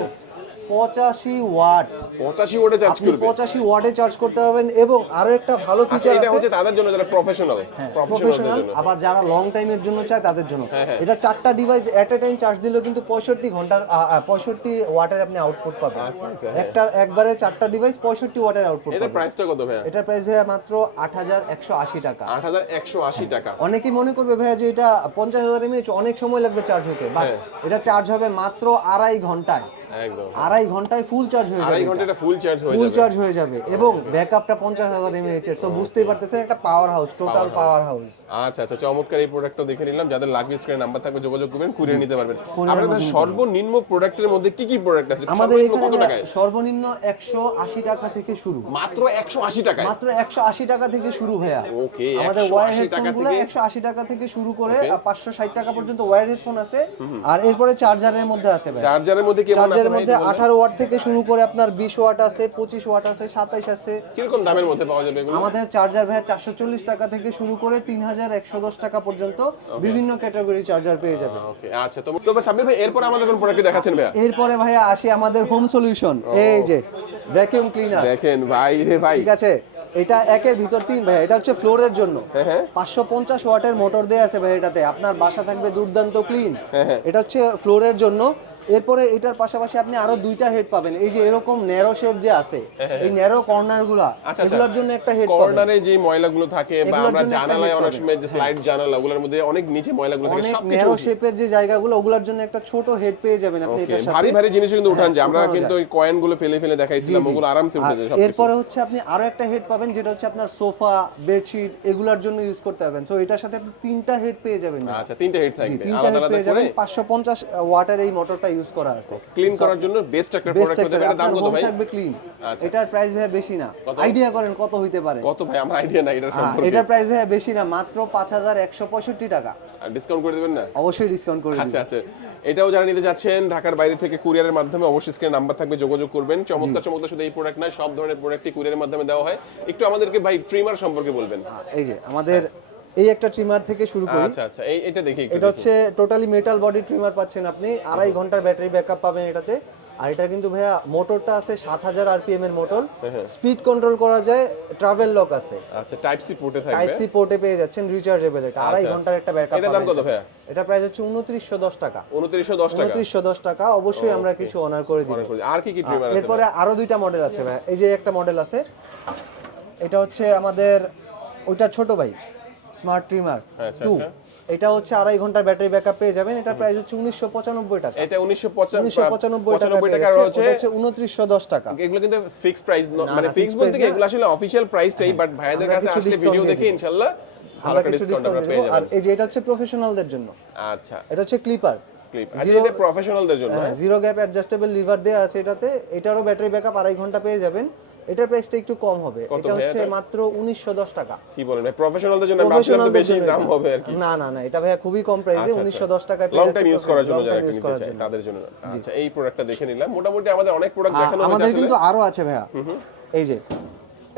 85 ওয়াট। 85 ওয়াটে চার্জ করবে? 85 ওয়াটে চার্জ করতে পারবেন। এবং আরো একটা ভালো ফিচার আছে, এটা হচ্ছে তাদের জন্য যারা প্রফেশনাল, প্রফেশনাল, আবার যারা লং টাইমের জন্য চায় তাদের জন্য। এটা 4টা ডিভাইস এট এ টাইম চার্জ দিলেও কিন্তু 65 ওয়াটের আপনি আউটপুট পাবেন। একটা একবারে 4টা ডিভাইস 65 ওয়াটের আউটপুট এটা পাবেন। প্রাইসটা কত ভাই? এটার প্রাইস ভাইয়া মাত্র 8180 টাকা। 8180 টাকা। অনেকেই মনে করবে ভাইয়া যে এটা 50000 mAh অনেক সময় লাগবে চার্জ হতে, বাট এটা চার্জ হবে মাত্র 2.5 ঘন্টায়। একদম 2.5 ঘন্টায় ফুল চার্জ হয়ে যাবে। 2.5 ঘন্টায় ফুল চার্জ হয়ে যাবে। ফুল চার্জ হয়ে যাবে এবং ব্যাকআপটা 50000 mAh এর। সো বুঝতেই পারতেছেন একটা power house, total power house. আচ্ছা আচ্ছা, চমৎকার এই প্রোডাক্টটা দেখে নিলাম। যাদের লাগবে স্ক্রিনে নাম্বার থাকবে, যোগাযোগ করবেন, কুরিয়ার নিতে পারবেন। আপনাদের সর্বনিম্ন প্রোডাক্টের মধ্যে কি কি প্রোডাক্ট আছে? আমাদের সর্বনিম্ন এখানে কত টাকায়? সর্বনিম্ন 180 টাকা থেকে শুরু। মাত্র 180 টাকায়? মাত্র 180 টাকা থেকে শুরু ভাইয়া। ওকে, আমাদের ওয়্যার হেডফোনগুলো 180 টাকা থেকে শুরু করে 560 টাকা পর্যন্ত ওয়্যার হেডফোন আছে। আর এরপরে চার্জারের মধ্যে আছে ভাই। চার্জারের মধ্যে কি চার্জারের মধ্যে 18 ওয়াট থেকে শুরু করে আপনার 20 ওয়াট আছে, 25 ওয়াট আছে, 27 আছে। কিরকম দামের মধ্যে পাওয়া যাবে এগুলো? আমাদের চার্জার ভাই 440 টাকা থেকে শুরু করে 3110 টাকা পর্যন্ত বিভিন্ন ক্যাটাগরি চার্জার পেয়ে যাবেন। ওকে, আচ্ছা। তো ভাই সাব্বির ভাই, এরপর আমাদের কোন প্রোডাক্ট দেখাচ্ছেন ভাই? এরপরে ভাইয়া আসি আমাদের হোম সলিউশন। এই যে ভ্যাকুয়াম ক্লিনার দেখেন ভাই রে ভাই, ঠিক আছে, এটা একের ভিতর 3 ভাই। এটা হচ্ছে ফ্লোরের জন্য। 550 ওয়াটের মোটর দেয়া আছে ভাই এটাতে, আপনার বাসা থাকবে দুর্দান্ত ক্লিন। এটা হচ্ছে ফ্লোরের জন্য। এরপরে এটার পাশাপাশি আপনি আরো দুইটা হেড পাবেন। এই যে এরকম ন্যারো শেপ যে আছে, এই ন্যারো কর্নারগুলো, এগুলোর জন্য একটা হেড পাবেন। কর্নারে যে ময়লাগুলো থাকে বা আমরা জানালায় অনেক সময় যে স্লাইড জানালা, ওগুলোর মধ্যে অনেক নিচে ময়লাগুলো থাকে, অনেক সবকিছু ন্যারো শেপের যে জায়গাগুলো, ওগুলোর জন্য একটা ছোট হেড পেয়ে যাবেন আপনি এটার সাথে। ভারী ভারী জিনিস কিন্তু উঠান যায়, আমরা কিন্তু ওই কয়েনগুলো ফেলে ফেলে দেখাইছিলাম, ওগুলো আরামসে উঠে যায় সবকিছু। এরপরে হচ্ছে আপনি আরো একটা হেড পাবেন, যেটা হচ্ছে আপনার সোফা, বেডশিট এগুলোর জন্য ইউজ করতে পারবেন। সো এটার সাথে আপনি 3টা হেড পেয়ে যাবেন। আচ্ছা, 3টা হেড থাকবে, 3টা আলাদা হেড আলাদা পেয়ে করে। যাবেন। 550 ওয়াটের এই মোটরটা ইউজ করা আছে। ক্লিন করার জন্য বেস্ট একটা প্রোডাক্ট হতে পারে। দাম কত ভাই? থাকবে ক্লিন। এটার প্রাইস ভাই বেশি না। আইডিয়া করেন কত হইতে পারে? কত ভাই? আমার আইডিয়া নাই এটার সম্পর্কে। এটার প্রাইস ভাই বেশি না, মাত্র 5165 টাকা। আর ডিসকাউন্ট করে দিবেন না? অবশ্যই ডিসকাউন্ট করে দিবেন। আচ্ছা আচ্ছা, এটাও যারা নিতে যাচ্ছেন ঢাকার বাইরে থেকে কুরিয়ারের মাধ্যমে, অবশ্যই স্ক্রিনে নাম্বার থাকবে, যোগাযোগ করবেন। চমৎকার চমৎকার শুধু এই প্রোডাক্ট না, সব ধরনের প্রোডাক্টই কুরিয়ারের মাধ্যমে দেওয়া হয়। একটু আমাদেরকে ভাই ট্রিমার সম্পর্কে বলবেন। এই যে আমাদের এই একটা ট্রিমার থেকে শুরু করি। আচ্ছা আচ্ছা, এটা দেখি একটু। এটা হচ্ছে টোটালি মেটাল বডি ট্রিমার পাচ্ছেন আপনি। 2.5 ঘন্টার ব্যাটারি ব্যাকআপ পাবেন এটাতে। আর এটা কিন্তু ভাইয়া মোটরটা আছে 7000 আরপিএম এর মোটর। স্পিড কন্ট্রোল করা যায়, ট্রাভেল লক আছে। আচ্ছা, টাইপ সি পোর্টে থাকবে। টাইপ সি পোর্টে পেয়ে যাচ্ছেন, রিচার্জেবল। এটা 2.5 ঘন্টার একটা ব্যাকআপ। এটার দাম কত ভাইয়া? এটা প্রাইস হচ্ছে 2910 টাকা। 2910 টাকা। 2910 টাকা। অবশ্যই আমরা কিছু অনার করে দিব। আর কি কি ট্রিমার আছে? এরপরে আরো দুইটা মডেল আছে ভাইয়া। এই যে একটা মডেল আছে, এটা হচ্ছে আমাদের ওইটা ছোট ভাই, স্মার্ট ট্রিমার আচ্ছা 2 আচ্ছা এটা হচ্ছে 2.5 ঘন্টার ব্যাটারি ব্যাকআপ পেয়ে যাবেন। এটার প্রাইস হচ্ছে 1995 টাকা। এটা 1995 টাকা হচ্ছে 2910 টাকা। এগুলো কিন্তু ফিক্সড প্রাইস না, মানে না, ফিক্স fixed বলতে price কি না। এগুলো আসলে অফিশিয়াল প্রাইসটাই, বাট ভাইয়াদের আমরা কাছে কিছু আসলে discount ভিডিও দিয়ে দেখে দিব। ইনশাআল্লাহ ভালো আমরা একটা কিছু ডিসকাউন্ট ডিসকাউন্ট আপনারা দেব। পেয়ে আর যাবেন। এই যে এটা হচ্ছে প্রফেশনালদের জন্য, আচ্ছা এটা হচ্ছে ক্লিপার ক্লিপ, আচ্ছা এটা প্রফেশনালদের জন্য। জিরো গ্যাপ অ্যাডজাস্টেবল লিভার দেওয়া আছে এটাতে। এটারও ব্যাটারি ব্যাকআপ 2.5 ঘন্টা পেয়ে যাবেন। এটার প্রাইসটা একটু কম হবে, কত এটা ভাইয়া হচ্ছে এটা? মাত্র 1910 টাকা। কি বলেন ভাই, প্রফেশনালদের জন্য? আমি ভাবছিলাম তো বেশি দাম হবে আর কি। না না না, এটা ভাইয়া খুবই কম প্রাইসে 1910 টাকায় পেয়ে লং যাচ্ছে। টাইম ইউজ করার জন্য যারা ইউজ কিনতে করার চায় জন্য। তাদের জন্য। আচ্ছা এই প্রোডাক্টটা দেখে নিলাম। মোটামুটি আমাদের অনেক প্রোডাক্ট দেখানো হয়েছে আমাদের আসলে। কিন্তু আরো আছে ভাইয়া। এই যে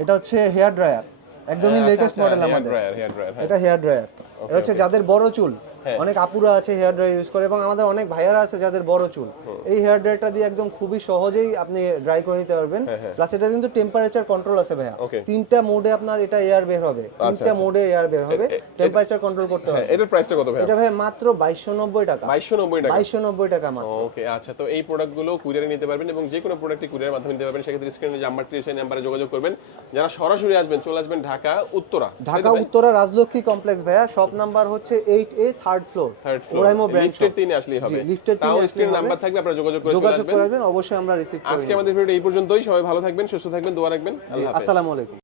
এটা হচ্ছে হেয়ার ড্রায়ার, একদমই লেটেস্ট মডেল আমাদের। হেয়ার ড্রায়ার এটা হেয়ার ড্রায়ার, এটা হচ্ছে যাদের বড় চুল, হ্যাঁ। অনেক আপুরা আছে হেয়ার ড্রায়ার ইউজ করে, এবং আমাদের অনেক ভাইয়ারা আছে যাদের বড় চুল। এই হেয়ার ড্রায়ারটা দিয়ে একদম খুবই সহজেই আপনি ড্রাই করে নিতে পারবেন। প্লাস এটা কিন্তু টেম্পারেচার কন্ট্রোল আছে ভাইয়া। Okay. 3টা মোডে আপনার এটা এয়ার বের হবে, 3টা মোডে এয়ার বের হবে, টেম্পারেচার কন্ট্রোল করতে হবে। এটার প্রাইসটা কত ভাই? এটা ভাই মাত্র 2290 টাকা। 2290 টাকা। 2290 টাকা মাত্র। ওকে আচ্ছা, তো এই প্রোডাক্টগুলো কুরিয়ারে নিতে পারবেন এবং যে কোনো প্রোডাক্টই কুরিয়ারের মাধ্যমে নিতে পারবেন। সেক্ষেত্রে স্ক্রিনে যে নাম্বারটি আছে, নাম্বারে যোগাযোগ করবেন। যারা সরাসরি আসবেন চলে আসবেন ঢাকা উত্তরা। ঢাকা উত্তরা রাজলক্ষ্মী কমপ্লেক্স ভাইয়া, শপ নাম্বার হচ্ছে 8A, থার্ড ফ্লোর। ওরাইমো লিফটের 3 আসলেই হবে। লিফটের 3 তাও স্ক্রিনে নাম্বার থাকবে, আপনারা যোগাযোগ করে চলে যোগাযোগ আসবেন। করবেন, অবশ্যই আমরা রিসিভ করব। আজকে আমাদের ভিডিও এই পর্যন্তই। সবাই ভালো থাকবেন, সুস্থ থাকবেন, দোয়া রাখবেন। আল্লাহ হাফেজ। আসসালামু আলাইকুম।